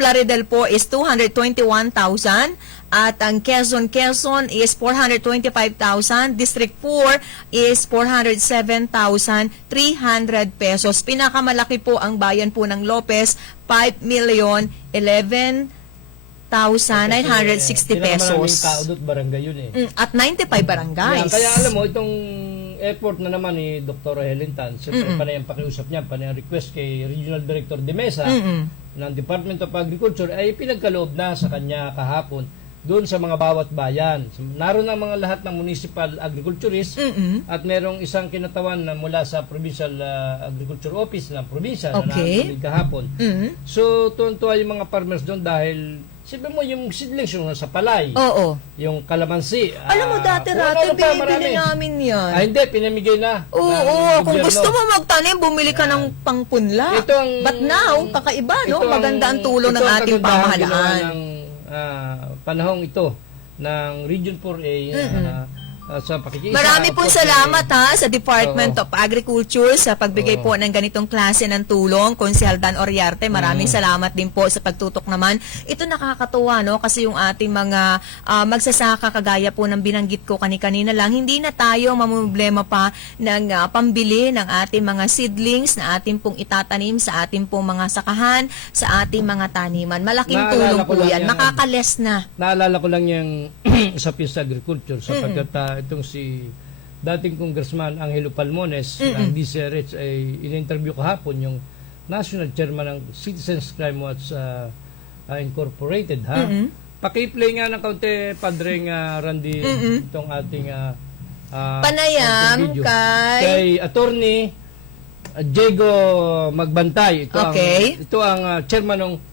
Plaridel po is 221,000, at ang Quezon is 425,000, District 4 is 407,300 pesos. Pinakamalaki po ang bayan po ng Lopez, 5,011,960 Pinakamaraming pesos. tao doon, barangay yun eh. At 95 barangays. Kaya alam mo, itong effort na naman ni Dr. Helen Tan, siyempre panay ang pakiusap niya, panay ang request kay Regional Director de Mesa ng Department of Agriculture ay pinagkaloob na sa kanya kahapon doon sa mga bawat bayan. Naroon ang mga lahat ng municipal agriculturists at merong isang kinatawan na mula sa Provincial Agriculture Office ng probinsya na natuloy kahapon. So, tuwan-tuwa yung mga farmers doon dahil sabi mo yung seedlings yung sa palay, yung kalamansi. Alam mo, dati-rati, binibili namin yan. Hindi, pinamigay na. Oo, kung gusto mo magtanim, bumili ka ng pangpunla. But now, kakaiba, no? Maganda ang tulong ng ating pamahalaan. Ng panahong ito ng Region 4A sa pakikiisa. Marami pong salamat ha sa Department of Agriculture sa pagbigay po ng ganitong klase ng tulong. Konsehal Dan Oriarte, maraming salamat din po sa pagtutok naman. Ito nakakatuwa, no? Kasi yung ating mga magsasaka, kagaya po ng binanggit ko kanina lang, hindi na tayo mamumblema pa ng pambili ng ating mga seedlings na ating pong itatanim sa ating pong mga sakahan, sa ating mga taniman. Malaking tulong po yan. Makakales na. Naalala ko lang yung sa Peace Agriculture sapagkat itong si dating Congressman Angelo Palmones ng DCRH ay in-interview kahapon yung National Chairman ng Citizens Crime Watch Incorporated. Paki-play nga ng kaunti, Padreng Randy, itong ating panayam kay Attorney Diego Magbantay. Ito ang chairman ng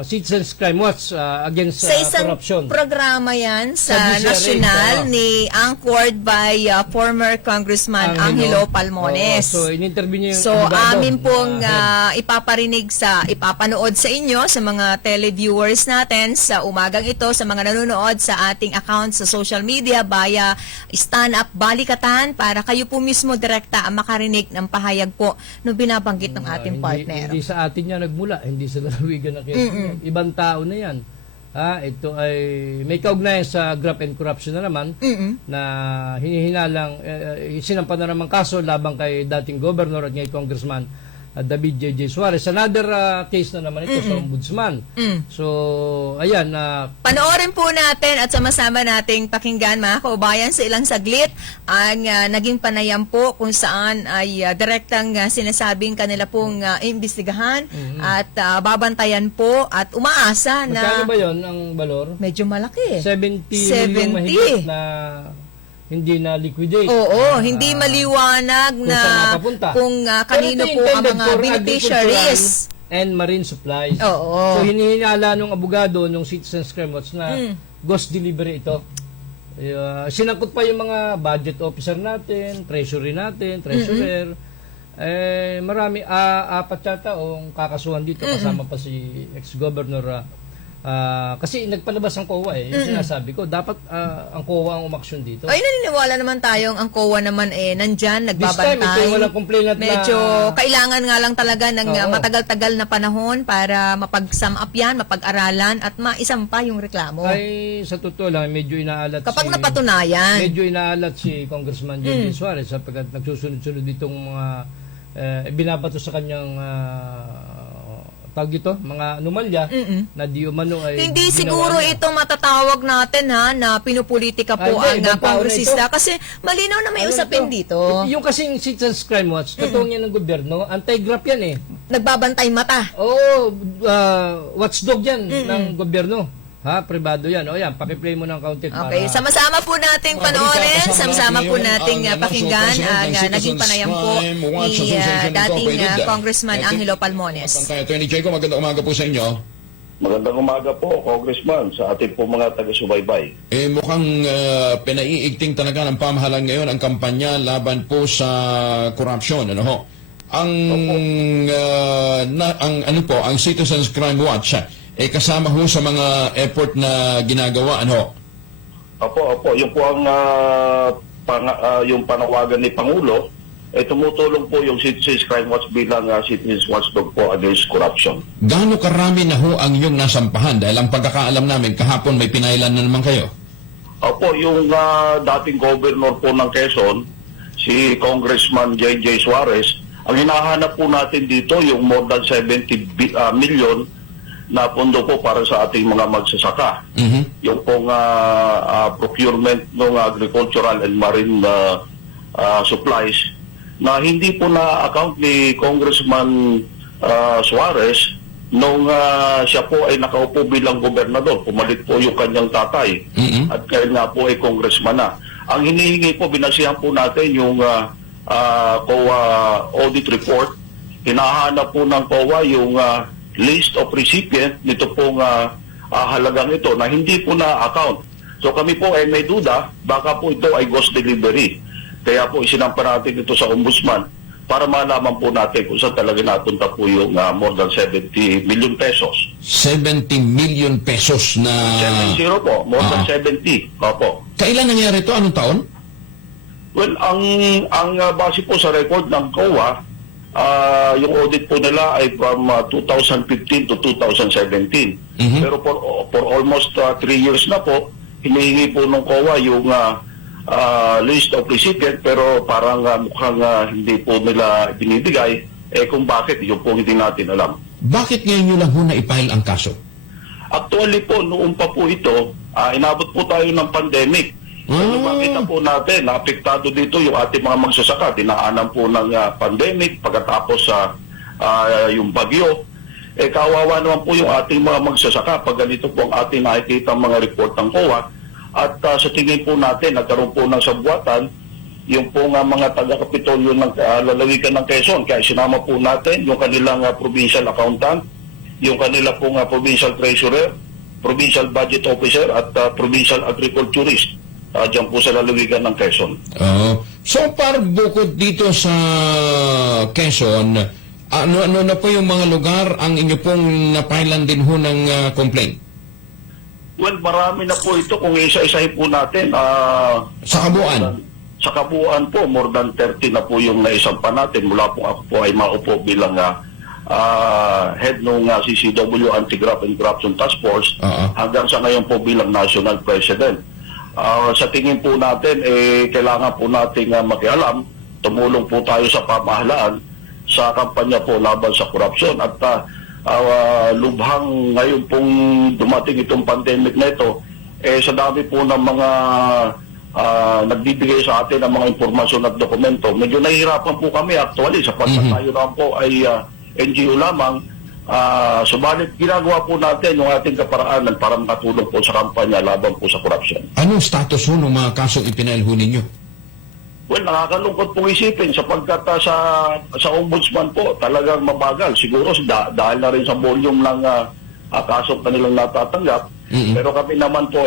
Citizens Crime Watch against sa isang corruption. Programa yan sa DCRH, national ni anchored by former Congressman Angelo Palmones. So, in-interview niyo yung So, amin pong ipapanood sa inyo, sa mga televiewers natin sa umagang ito, sa mga nanonood sa ating account sa social media via Stand Up Balikatan para kayo po mismo direkta ang makarinig ng pahayag po no binabanggit ng ating partner. Hindi sa atin yan nagmula, hindi sa lalawigan ng Quezon. Ibang tao na yan. Ito ay may kaugnayan sa graft and corruption na naman na hinihinalang, sinampan na naman kaso labang kay dating governor at ngayon congressman David J.J. Suarez. Another case na naman ito sa ombudsman. So, ayan. Panoorin po natin at sama-sama nating pakinggan mga kaubayan sa ilang saglit ang naging panayam po kung saan ay direktang sinasabing kanila pong imbestigahan at babantayan po at umaasa Magkano na ba yun ang balor? medyo malaki. 70 million mahigit na hindi na liquidate. Oo, hindi maliwanag kung na saan mapapunta. kung kanino Pero ito po ang intended mga for beneficiaries. agricultural and marine supplies. Oo. So hinihinala nung abogado nung Citizens Crime Watch na ghost delivery ito. Sinangkot pa yung mga budget officer natin, treasury natin, treasurer. Marami, 4 yata ang kakasuhan dito kasama pa si ex-governor kasi nagpalabas ang COA yung sinasabi ko, dapat ang COA ang umaksyon dito. Ay, naniniwala naman tayong ang COA naman nandyan, This time, ito nagbabantay. yung walang complainant Medyo na... kailangan nga lang talaga ng Oo. matagal-tagal na panahon para mapag-sum up yan, mapag-aralan at maisampa yung reklamo. Ay, sa totoo lang, medyo inaalat Kapag napatunayan. Medyo inaalat si Congressman J.J. Suarez sapagkat nagsusunod-sunod itong mga binabato sa kanyang tawag ito, mga anomalya na di umano ay Hindi ginawa siguro niya. ito matatawag natin na pinupolitika po Ay, hindi, ang ibang tao na kongresista ito. kasi malinaw na may Ano usapin ito? dito. Yung kasing Citizens Crime Watch, totoo yan ng gobyerno, anti-graft yan Nagbabantay mata. Oo, watchdog yan ng gobyerno. Pribado yan. O yan, pakiplay mo ng kaunti Okay, para... sama-sama po nating panoorin, sama-sama po nating pakinggan ang naging panayam po ni dating Congressman Angelo Palmones. Attorney Jaco, magandang umaga po sa inyo. Magandang umaga po, Congressman, sa ating po mga taga-subaybay. Mukhang pinaiigting talaga ng pamahalaan ngayon ang kampanya laban po sa korupsyon. Ano ho? Ang Citizens Crime Watch, kasama ho sa mga effort na ginagawa, ano? Opo. Yung po ang yung panawagan ni Pangulo, tumutulong po yung Citizens Crime Watch bilang Citizens Watchdog po against corruption. Gaano karami na ho ang iyong nasampahan? Dahil ang pagkakaalam namin, kahapon may pinailan na naman kayo. Opo, yung dating governor po ng Quezon, si Congressman J.J. Suarez, ang hinahanap po natin dito yung more than 70 million na pondo po para sa ating mga magsasaka. Yung pong procurement ng agricultural and marine supplies na hindi po na-account ni Congressman Suarez nung siya po ay nakaupo bilang gobernador. Pumalit po yung kanyang tatay at kaya nga po ay congressman na. Ang hinihingi po, binasihan po natin yung COA audit report. Hinahanap po ng COA yung list of recipient nito pong halagang ito na hindi po na-account. So kami po ay may duda, baka po ito ay ghost delivery. Kaya po isinampa natin ito sa ombudsman para malaman po natin kung saan talaga napunta po yung more than 70 million pesos. 70 million pesos na... 70 po, more than 70. Opo. Kailan nangyari ito? Anong taon? Well, ang base po sa record ng COA, yung audit po nila ay from 2015 to 2017. Pero for almost 3 years na po, hinihingi po ng COA yung list of recipient pero parang mukhang hindi po nila binibigay. Kung bakit, yun po hindi natin alam. Bakit ngayon nyo lang ho na-file ang kaso? Actually po, noon pa po ito, inabot po tayo ng pandemic. Kaya makita po natin na apektado dito yung ating mga magsasaka. Dinaanan po ng pandemic, pagkatapos yung bagyo. Kawawa naman po yung ating mga magsasaka pag ganito po ang ating nakikita mga report ng COA. At sa tingin po natin, nagkaroon po ng sabwatan yung po nga mga taga-kapitolyo ng lalawigan ng Quezon. Kaya sinama po natin yung kanilang provincial accountant, yung kanila po provincial treasurer, provincial budget officer at provincial agriculturist. Diyan po sa lalawigan ng Quezon. So, bukod dito sa Quezon, ano na po yung mga lugar ang inyo pong napailan din ho ng complaint? Well, marami na po ito kung isa-isahin po natin. Sa kabuuan? Sa kabuuan po, more than 30 na po yung naisampa natin. Mula po ako po ay maupo bilang head ng CCW Anti-Graft and Corruption Task Force hanggang sa ngayon po bilang National President. Sa tingin po natin, kailangan po nating makialam, tumulong po tayo sa pamahalaan sa kampanya po laban sa korupsyon. At lubhang ngayon pong dumating itong pandemic na ito, sa dami po ng mga nagbibigay sa atin ng mga impormasyon at dokumento, medyo nahihirapan po kami actually sapagkat tayo naman po ay NGO lamang. Subalit ginagawa po natin yung ating kaparaanan para makatulong po sa kampanya laban po sa korupsyon. Anong status ho ng mga kasong ipinail ho ninyo? Well, nakakalungkot pong isipin sapagkat sa ombudsman po talagang mabagal. Siguro dahil na rin sa volume ng kasong kanilang natatanggap. Pero kami naman po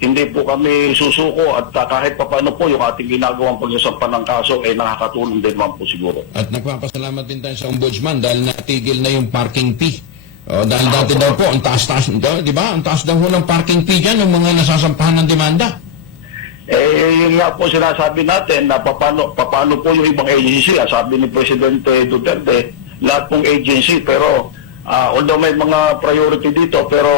hindi po kami susuko at kahit papaano po yung ating ginagawang pagsasampa ng kaso nakakatulong din naman po siguro. At nagpapasalamat din tayo sa ombudsman dahil natigil na yung parking fee. Dahil dati daw po, ang taas-taas, di ba? Ang taas daw ho ng parking fee dyan ng mga nasasampahan ng demanda. Yun nga po sinasabi natin na paano po yung ibang agency. Sabi ni Presidente Duterte, lahat pong agency, pero although may mga priority dito, pero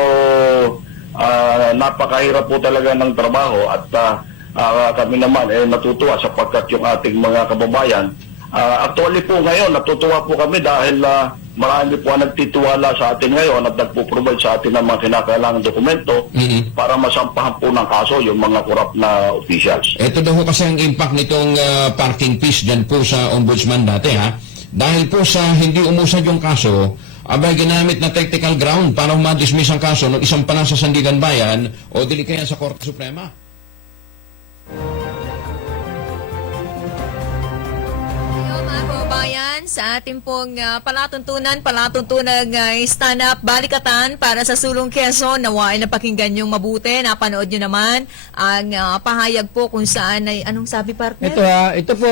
napakahirap po talaga ng trabaho at kami naman natutuwa sapagkat yung ating mga kababayan. Actually po ngayon, natutuwa po kami dahil marami po ang nagtitiwala sa atin ngayon at nagpo-provide sa atin ng mga kinakailangang dokumento para masampahan po ng kaso yung mga korap na officials. Ito daw ho kasi ang impact nitong parking fees dyan po sa ombudsman dati, ha? Dahil po sa hindi umusad yung kaso, abay ginamit na technical ground para ma-dismiss ang kaso ng isang pa lang sa Sandigan Bayan o dili kaya sa Korte Suprema. Mga kababayan, sa ating pong palatuntunan stand-up balikatan para sa Sulong Quezon, nawa ay napakinggan yung mabuti, napanood nyo naman ang pahayag po kung saan ay, anong sabi partner? Ito po,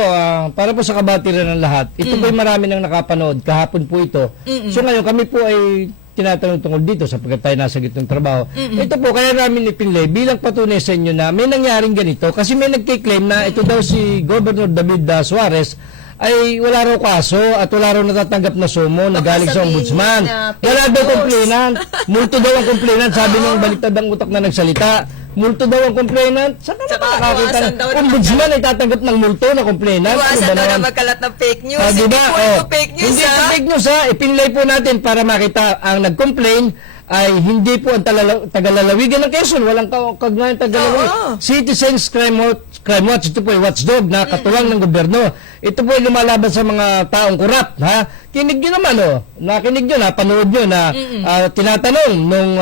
para po sa kabatiran ng lahat, ito po ay marami nang nakapanood, kahapon po ito. So ngayon, kami po ay tinatanong tungkol dito sapagkat tayo nasa gitnang trabaho. Ito po, kaya namin ipinlay bilang patunay sa inyo na may nangyaring ganito kasi may nagkiklaim na ito daw si Governor David Suarez ay wala raw kaso at wala raw natatanggap na sumo na galing sa ombudsman. Wala daw complainant. Multo daw ang complainant. Sabi ng baliktadang utak na nagsalita. Multo daw ang complainant. Saan na nakakakita na ombudsman ay tatanggap ng multo na complainant? Iwasan daw na magkalat ng fake news. Diba? Hindi po fake news. Hindi fake news ha. Ipinlay po natin para makita ang nag-complain ay hindi po ang tagalalawigan ng Quezon. Walang kagnayan tagalalawigan. Citizens Crime Watch. Ito po ay watchdog na katuwang ng gobyerno. Ito po ay lumalaban sa mga taong kurap. Ha? Kinig nyo naman, nakinig nyo, napanood nyo na tinatanong nung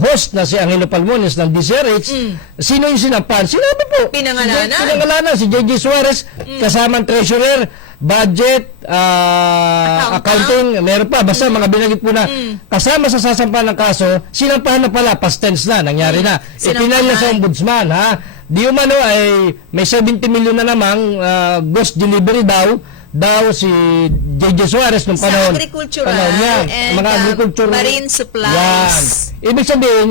host na si Angelo Palmones ng DCRH, sino yung sinampan? Sinabi po. Pinangalanan. Si JJ Suarez, kasamang treasurer, budget, accounting, meron pa. Basta mga binagit po na kasama sa sasampahan ng kaso, sinampahan na pala, past tense na, nangyari na. Ipinal na sa ombudsman, ha? Di umano ay may 70 million na namang ghost delivery daw si JJ Suarez nung panahon. Sa agricultural and mga agricultural marine supplies. Yan. Ibig sabihin,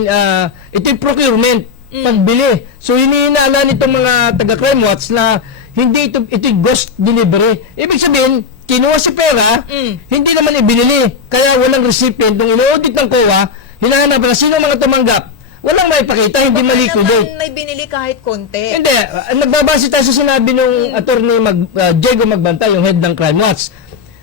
ito yung procurement, pagbili. So, hinihinala nitong mga taga-crime watch na hindi ito yung ghost delivery. Ibig sabihin, kinuha si pera, hindi naman ibinili. Kaya walang recipient. Nung ino-audit ng COA, hinahanap na sino mga tumanggap. Walang maipakita, hindi maliquidate. May binili kahit konti. Hindi. Nagbabase tayo sa sinabi ng attorney Diego Magbantay, yung head ng Crime Watch.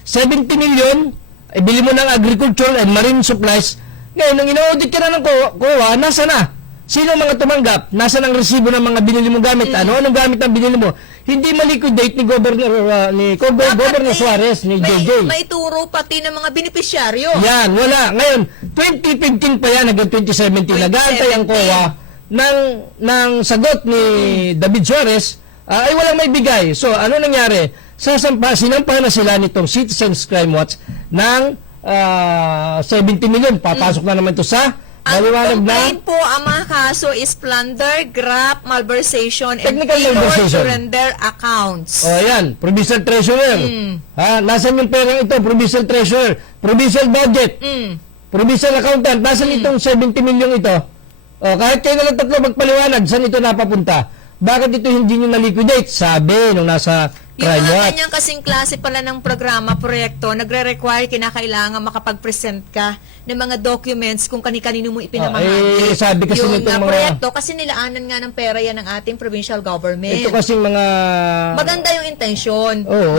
70 million, ibili mo ng agricultural and marine supplies. Ngayon, nung ino-audit ka na ng COA, nasa na? Sino mga tumanggap? Nasa ng resibo ng mga binili mong gamit? Anong gamit ang binili mo? Hindi maliquidate ni Governor Suarez, ni JJ. May turo pati ng mga benepisyaryo. Yan, wala. Ngayon, 2015 pa yan, hanggang 2017, nag-aantay ang COA ng sagot ni David Suarez, ay walang may bigay. So, ano nangyari? Sinampahan na sila nitong Citizens Crime Watch ng 70 million. Papasok na naman ito sa ang complaint po, ang mga kaso is plunder, graft, malversation, and failure to render accounts. O, yan. Provincial Treasurer. Nasaan yung perang ito? Provincial Treasurer. Provincial Budget. Provincial Accountant. Nasaan itong 70 million ito? O, kahit kayo na lang tatlo magpaliwanag, saan ito napapunta? Bakit ito hindi nyo na-liquidate? Sabi nung nasa Yung Crime mga Watch. kanyang kasing klase pala ng programa, proyekto, nagre-require, kinakailangan makapag-present ka ng mga documents kung kani-kanino mo ipinamahagi. sabi kasi yung nitong mga- proyekto, kasi nilaanan nga ng pera yan ng ating provincial government. Ito kasing mga... Maganda yung intensyon. Oo.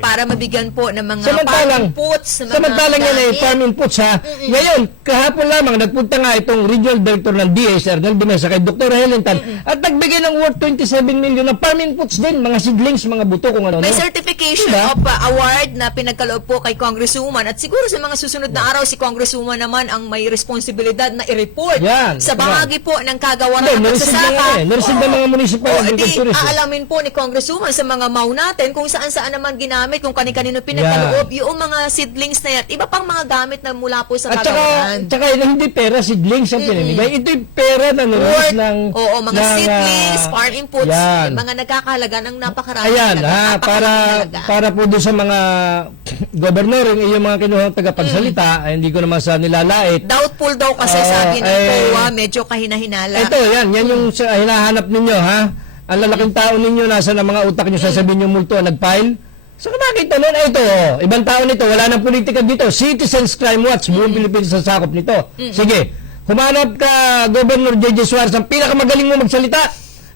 Para mabigyan po ng mga Samantalang- farm inputs. ng mga Samantalang yan gamit. farm inputs ha. Ngayon, kahapon lamang nagpunta nga itong regional director ng DSR ng Dimesa kay Dr. Helen Tan at nagbigay ng worth 27 million ng farm inputs din, mga seedlings, mga buto kung ano. May certification Diba? of award na pinagkaloob po kay Congresswoman at siguro sa mga susunod na araw si Congresswoman naman ang may responsibilidad na i-report Yan. sa bahagi po ng kagawaran Hindi, ng narisid pagsasaka. na nga narisid ng mga municipal edi agriculturists. aalamin po ni Congresswoman sa mga MAU natin kung saan-saan naman ginamit, kung kani-kanino pinagkaloob yung mga seedlings na yan. Iba pang mga gamit na mula po sa At saka, kagawaran. hindi pera, seedlings ang pinamigay. Ito yung pera na nilabas ng... Oo, mga ng, seedlings, farm inputs, yan. mga nagkakahalaga ng napakarami. Ayan, talaga, para po doon sa mga gobernador, yung mga kinuhang tagapagsalita, ay hindi ko naman sa nilalait. Doubtful daw kasi sabi ng COA, medyo kahina-hinala. Ito, yan yung hinahanap ninyo, ha? Ang lalaking tao ninyo, nasa na mga utak nyo, sasabihin nyo multo, nag-file. So, nakita nun, ito, ibang tao nito, wala nang politika dito. Citizens Crime Watch, buong Pilipinas sa sakop nito. Sige, humanap ka, Governor J.J. Suarez, ang pinakamagaling mo magsalita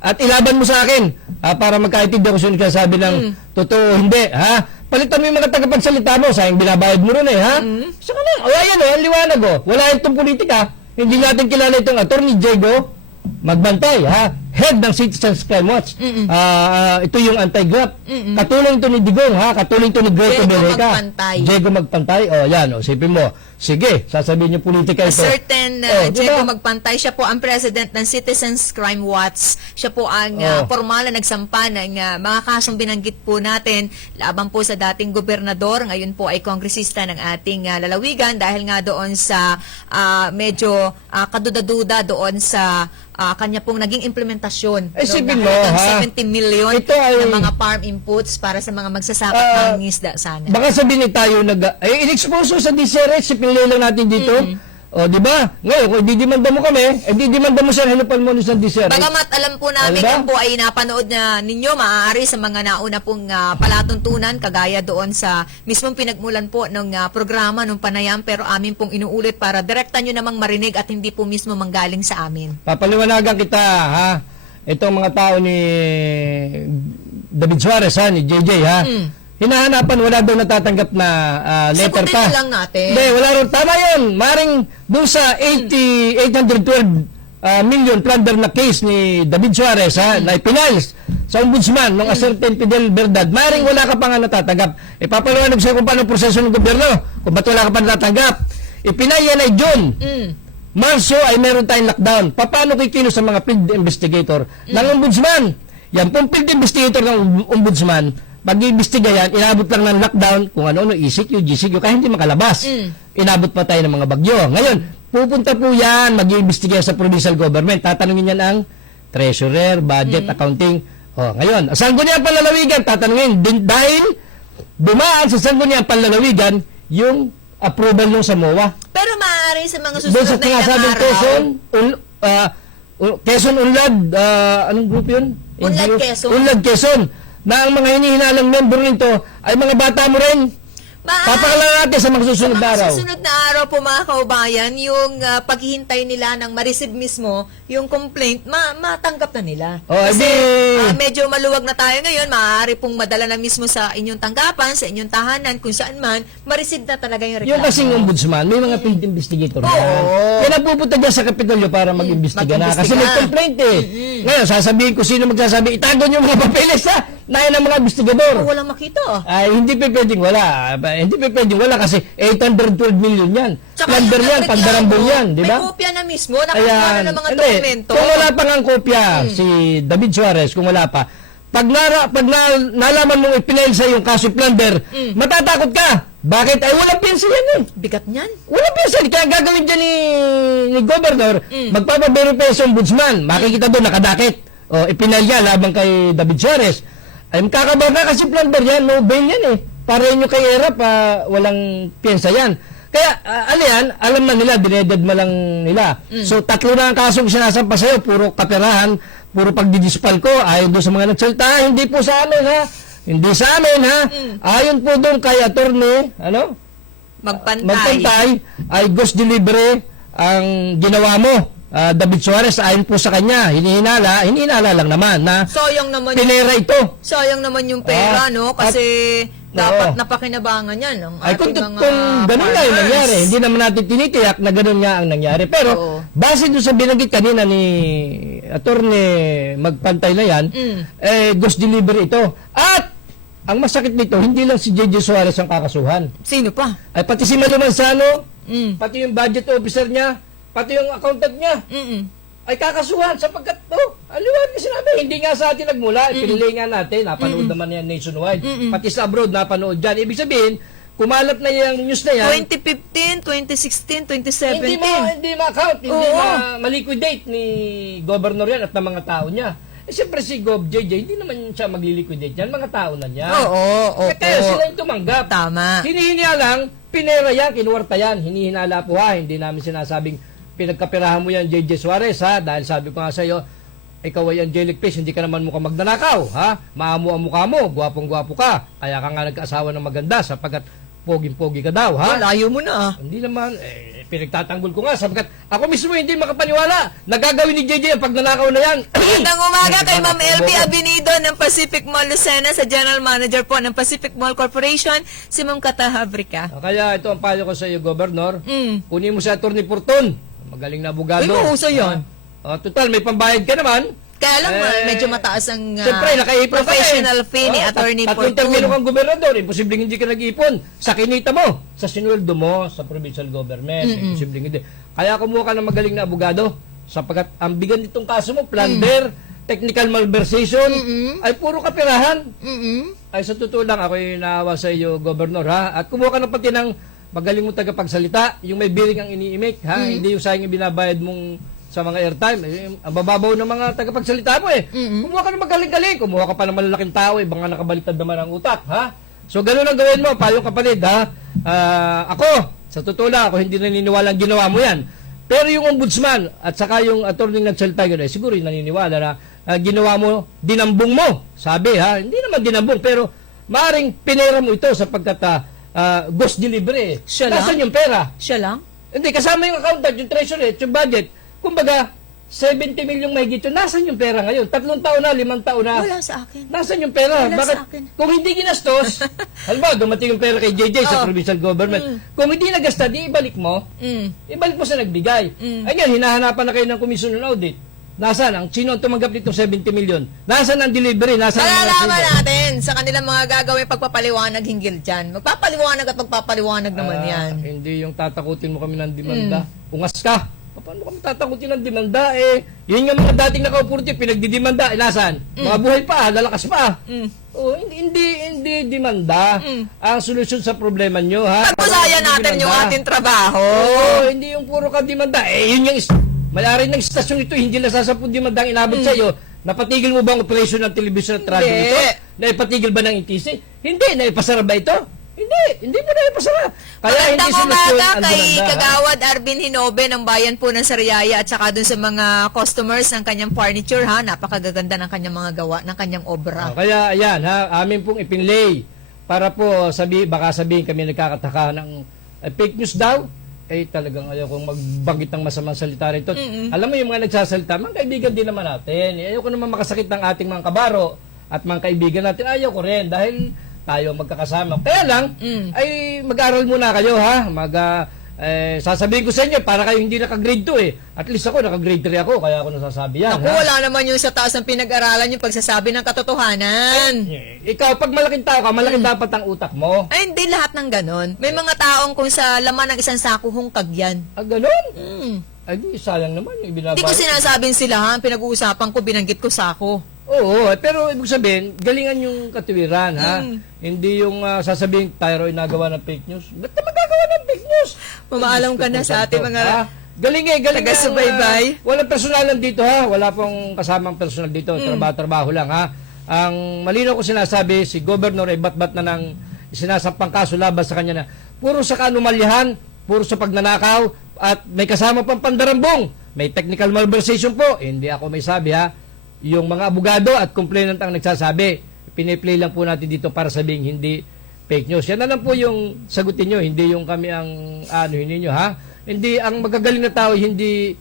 at ilaban mo sa akin para magkaitid ako sa sabi ng totoo, hindi, ha? Palitan mo yung mga tagapagsalita mo, sayang binabayad mo rin ha? Saka na, ayan ang liwanag wala itong politika, hindi natin kilala itong Attorney Diego Magbantay, ha? Head ng Citizens Crime Watch. Ito yung anti-graft. Katulong ito ni Digong, ha? Katulong ito ni Greco Beleca. Diego Magpantay. Sipin mo. Sige, sasabihin yung politika ito. Certain Diego Magpantay, siya po ang president ng Citizens Crime Watch. Siya po ang formal na nagsampa ng mga kasong binanggit po natin laban po sa dating gobernador. Ngayon po ay kongresista ng ating lalawigan dahil nga doon sa medyo kaduda-duda doon sa kanya pong naging implementasyon. Sipin mo, ha? 70 million ito ay, ng mga farm inputs para sa mga magsasaka ng isda sana. Baka sabihin tayo in-expose sa DCRH, sipin lang natin dito. Di ba? Ngayon, kung didimanda mo kami, didimanda mo sa hinupal mo sa DCRH. Bagamat alam po namin diba? yan po ay napanood na ninyo, maaari sa mga nauna pong palatuntunan, kagaya doon sa mismong pinagmulan po ng programa ng panayam, pero amin pong inuulit para direkta nyo namang marinig at hindi po mismo manggaling sa amin. Papaliwanagan kita, ha? Itong mga tao ni David Suarez, ha? Ni JJ, ha? Hinahanapan, wala daw natatanggap na letter Sagutin pa. lang natin. Hindi, wala rin. Tama yun. Maring doon sa 812 million plunder na case ni David Suarez, ha? Na ipinails sa ombudsman ng certain Fidel Verdad. Maring wala ka pa nga natatanggap. Ipapaliwanag sa'yo kung paano proseso ng gobyerno. Kung ba't wala ka pa natatanggap. Ipinay yan ay June. Marso ay meron tayong lockdown. Paano kikilos sa mga field investigator ng ombudsman? Yan pong field investigator ng ombudsman, pag-iimbestiga yan, inabot lang ng lockdown, kung ano, ECQ, GCQ, kaya hindi makalabas. Inabot pa tayo ng mga bagyo. Ngayon, pupunta po yan, mag-iimbestiga sa provincial government. Tatanungin yan ang treasurer, budget, accounting. Ngayon, Sangguniang Panlalawigan, tatanungin, dahil dumaan sa Sangguniang Panlalawigan, yung approval nung sa MOA. Pero maaari sa mga Doon sa susunod na ilang sinasabing araw. Quezon Unlad, anong group yun? Unlad Quezon. Unlad Quezon. Na ang mga hinihinalang member nito ay mga bata mo rin. Papakalan natin sa mga susunod na araw. Sa susunod na araw po mga kaubayan, yung paghihintay nila ng ma-receive mismo, yung complaint, matanggap na nila. Kasi medyo maluwag na tayo ngayon, maaari pong madala na mismo sa inyong tanggapan, sa inyong tahanan, kung saan man, ma-receive na talaga yung reklamo. Yung kasing ombudsman, may mga field investigator na. Kaya nagpupunta dyan sa Kapitolyo para mag-imbestiga na. Kasi may complaint Ngayon, sasabihin ko sino magsasabi, itago nyo mga papeles na yan ang mga investigador. Walang makita. Ay, hindi pa pwedeng wala. Hindi pa pwedeng wala kasi 812 million yan. Plunder yan, pandarambong yan, di ba? May kopya na mismo, nakakuha na ng mga dokumento. Kung wala pa ng kopya, si David Suarez, kung wala pa, pag nalaman mong ipinail sa yung kaso plunder, matatakot ka. Bakit? Ay, walang pensa yan Bigat niyan. Walang pensa. Kaya gagawin dyan ni Governor, magpapaverify sa ombudsman. Makikita doon, nakadakit. Ipinail yan laban kay David Suarez. Ay, makakabaka kasi plunder yan, no bail yan Para yun yung kay Erap, walang piyensa yan. Kaya, alam na nila, dineded mo lang nila. So, 3 na ang kasong sinasampa sa'yo, puro kaperahan, puro pagdidispal ko, ayaw doon sa mga nagsalita, hindi po sa amin, ha? Hindi sa amin, ha? Ayon po doon kay attorney, magpantay, ay ghost delivery ang ginawa mo. David Suarez, ayon po sa kanya, hinihinala lang naman na Sayang naman pinera ito. sayang naman yung pera, no? Kasi dapat napakinabangan yan ng Ay, kung ating mga ganun nga yung farmers. nangyari, hindi naman natin tinitiyak na ganun nga ang nangyari. Pero, Oo. base doon sa binanggit kanina ni attorney magpantay na yan, ghost delivery ito. At, ang masakit nito, hindi lang si JJ Suarez ang kakasuhan. Sino pa? Ay, pati si Malu Manzano, pati yung budget officer niya, pati yung accountant niya, ay kakasuhan sapagkat, aliwan na sinabi, hindi nga sa atin nagmula, pinili nga natin, napanood naman yan nationwide, pati sa abroad, napanood dyan. Ibig sabihin, kumalat na yung news na yan, 2015, 2016, 2017. hindi ma-account, hindi Oo. ma-liquidate ni governor yan at ng mga tao niya. Eh, siyempre si Gov. JJ, hindi naman siya mag-liquidate yan, mga tao na niya. Oo. Kaya sila yung tumanggap. Tama. Hinihinia lang, pinera yan, kinuwarta yan, hinihinala po ha, hindi namin sinasabing pinagkapirahan mo yan JJ Suarez ha, dahil sabi ko nga sa iyo, ikaw ay angelic face, hindi ka naman mukhang magnanakaw ha, maamu ang mukha mo, gwapong-gwapo ka, kaya ka nga nagkaasawa ng maganda sapagkat poging-pogi ka daw ha. Layo mo na. Hindi naman, pinagtatanggol ko nga sapagkat ako mismo hindi makapaniwala, nagagawin ni JJ ang pagnanakaw na yan. Magandang umaga kay Ma'am LB Abinido ng Pacific Mall Lucena, sa General Manager po ng Pacific Mall Corporation, si Ma'am Kata Habrica. Kaya ito ang payo ko sa iyo, Governor, kunin mo si Atty. Porton, magaling na abogado. Uy, mauso yun. Total, may pambayad ka naman. Kaya lang, medyo mataas ang Siyempre, nakaipon ka professional fee ni Attorney Tatlong Portun. termino kang gobernador, imposibleng hindi ka nag-ipon sa kinita mo, sa sinweldo mo, sa provincial government, imposibleng hindi. Kaya kumuha ka ng magaling na abogado, sapagkat ang bigan nitong kaso mo, plunder, technical malversation, ay puro kapirahan. Ay sa totoo lang, ako'y naawa sa iyo, Governor, ha? At kumuha ka ng pati ng magaling mong tagapagsalita, yung may biring ang iniimik, ha? Hindi yung sayang yung binabayad mong sa mga airtime. Ang bababaw ng mga tagapagsalita mo Kumuha ka ng magaling-galing, kumuha ka pa ng malalaking tao, baka nakabaliktad naman ang utak, ha? So, ganun ang gawin mo, payong kapatid, ha? Ako, sa totoo lang, ako hindi naniniwala ang ginawa mo yan. Pero yung ombudsman, at saka yung attorney nagsalita yun, siguro yung naniniwala na ginawa mo, dinambong mo. Sabi, ha? Hindi naman dinambong, pero maaring pinera mo ito sapagkat ghost delivery. Siya Nasaan lang? yung pera? Siya lang? Hindi, kasama yung accountant, yung treasurer, yung budget. Kumbaga, 70 milyong mahigit yun. Nasaan yung pera ngayon? 3 taon na, 5 taon na. Wala sa akin. Nasaan yung pera? Wala Bakit? sa akin. Kung hindi ginastos, halimbawa, dumating yung pera kay JJ sa provincial government. Kung hindi nagasta, di ibalik mo. Ibalik mo sa nagbigay. Ayan, hinahanapan na kayo ng Commission on Audit. Nasaan? Sino ang tumanggap nitong 70 million? Nasaan ang delivery? Nasaan ang mga Malalaman receiver? natin sa kanilang mga gagawin pagpapaliwanag hinggil dyan. Magpapaliwanag at magpapaliwanag naman yan. Hindi yung tatakutin mo kami ng demanda. Ungas ka. Paano kami tatakutin ng demanda? Yun yung mga dating nakaupo dito, pinagdidemanda. Nasaan? Mga buhay pa, lalakas pa. Hindi demanda ang solusyon sa problema nyo, ha? Pagpusayan natin yung ating trabaho. Hindi yung puro ka demanda. Yun yung may-ari ng istasyon ito, hindi lang sasapong demanda ang inabot sa iyo. Napatigil mo ba ang operasyon ng television at radyo Hindi. ito? Naipatigil ba ng ITC? Hindi. Naipasara ba ito? Hindi mo naipasara. Kaya hindi Magandang solusyon umaga ang kay demanda, ha? Kagawad Arvin Hinobe ng bayan po ng Sariaya at saka dun sa mga customers ng kanyang furniture, ha. Napakagaganda ng kanyang mga gawa, ng kanyang obra. Kaya ayan ha, amin pong ipinlay para po baka sabihin kami nagkakataka ng fake news daw. Talagang ayaw kong magbanggit ng masamang salita rito. Alam mo yung mga nagsasalita, mga kaibigan din naman natin. Ayaw ko naman makasakit ng ating mga kabaro at mga kaibigan natin. Ayaw ko rin dahil tayo magkakasama. Kaya lang, ay mag-aral muna kayo ha. Sasabihin ko sa inyo, para kayo hindi naka-grade 2 At least ako, naka-grade 3 ako, kaya ako nasasabi yan. Naku, wala naman yung sa taas ng pinag-aralan yung pagsasabi ng katotohanan. Ikaw, pag malaking tao ka, malaking dapat ang utak mo. Ay, hindi lahat ng ganon. May mga taong kung sa laman ng isang sako hungkag yan. Ganon? Ay, di, sayang naman yung binabayad. Hindi ko sinasabing sila, ha. Pinag-uusapan ko, binanggit ko sako. Oo, pero ibig sabihin, galingan yung katuwiran, ha? Hindi yung sasabihin, tayo ay nagawa ng fake news. Ba't na magagawa ng fake news? Mamaalam ka na sa ating mga galing taga-subaybay. Walang personalan dito, ha? Wala pong kasamang personal dito. Trabaho lang, ha? Ang malinaw ko sinasabi, si Governor ay bat-bat na ng sinasampang kaso laban sa kanya na puro sa kanumalyahan, puro sa pagnanakaw, at may kasama pang pandarambong. May technical malversation po. Hindi ako may sabi, ha? Yung mga abogado at complainant ang nagsasabi. piniplay lang po natin dito para sabing hindi fake news. Yan na lang po yung sagutin nyo, hindi yung kami ang hindi nyo, ha? Hindi, ang magagaling na tao, hindi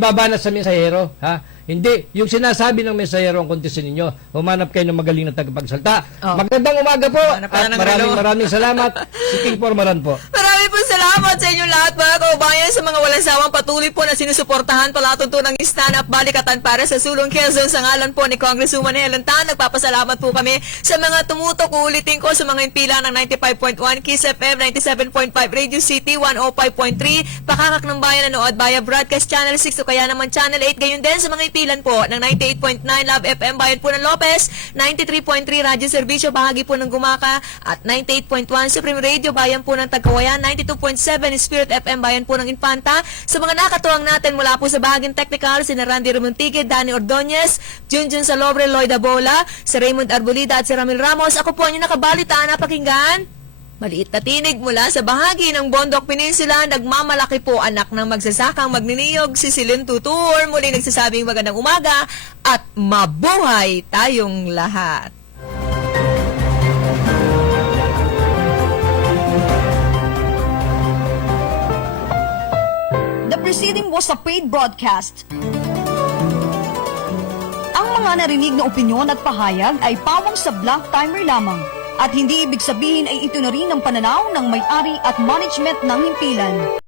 babana sa mensahero, ha? Hindi, yung sinasabi ng mensahero ang kontesin ninyo. Humanap kayo ng magaling na tagapagsalta. Magandang umaga po at maraming salamat. Si King Formaran po. Maraming po salamat sa inyong lahat mga kaubayan sa mga walang sawang patuloy po na sinusuportahan palatuntunang stand-up balikatan para sa sulong Quezon sa ngalan po ni Congresswoman Helen Tan. Nagpapasalamat po kami sa mga tumutok. Uulitin ko sa mga impila ng 95.1 Kiss FM, 97.5 Radio City, 105.3 Pakakak ng Bayan, Nanood Bayan Broadcast Channel 6 o kaya naman Channel 8. Gayon din sa mga ipilan po ng 98.9 Love FM Bayan po ng Lopez, 93.3 Radyo Servisyo bahagi po ng Gumaka at 98.1 Supreme Radio Bayan po ng Tagkawayan, 92.7 Spirit FM Bayan po ng Infanta. Sa mga nakatuwang natin mula po sa bahaging technical, si Randy Romantique, Danny Ordonez, Junjun Salobre, Lloyd Abola, si Raymond Arbolida at si Ramil Ramos. Ako po ang inyong nakabalitaan na pakinggan. Maliit na tinig mula sa bahagi ng Bondok Peninsula, nagmamalaki po anak ng magsasakang magniniyog si Silin Tutur. Muli nagsasabing magandang umaga at mabuhay tayong lahat. The preceding was a paid broadcast. Ang mga narinig na opinyon at pahayag ay pawang sa Black Timer lamang at hindi ibig sabihin ay ito na rin ang pananaw ng may-ari at management ng himpilan.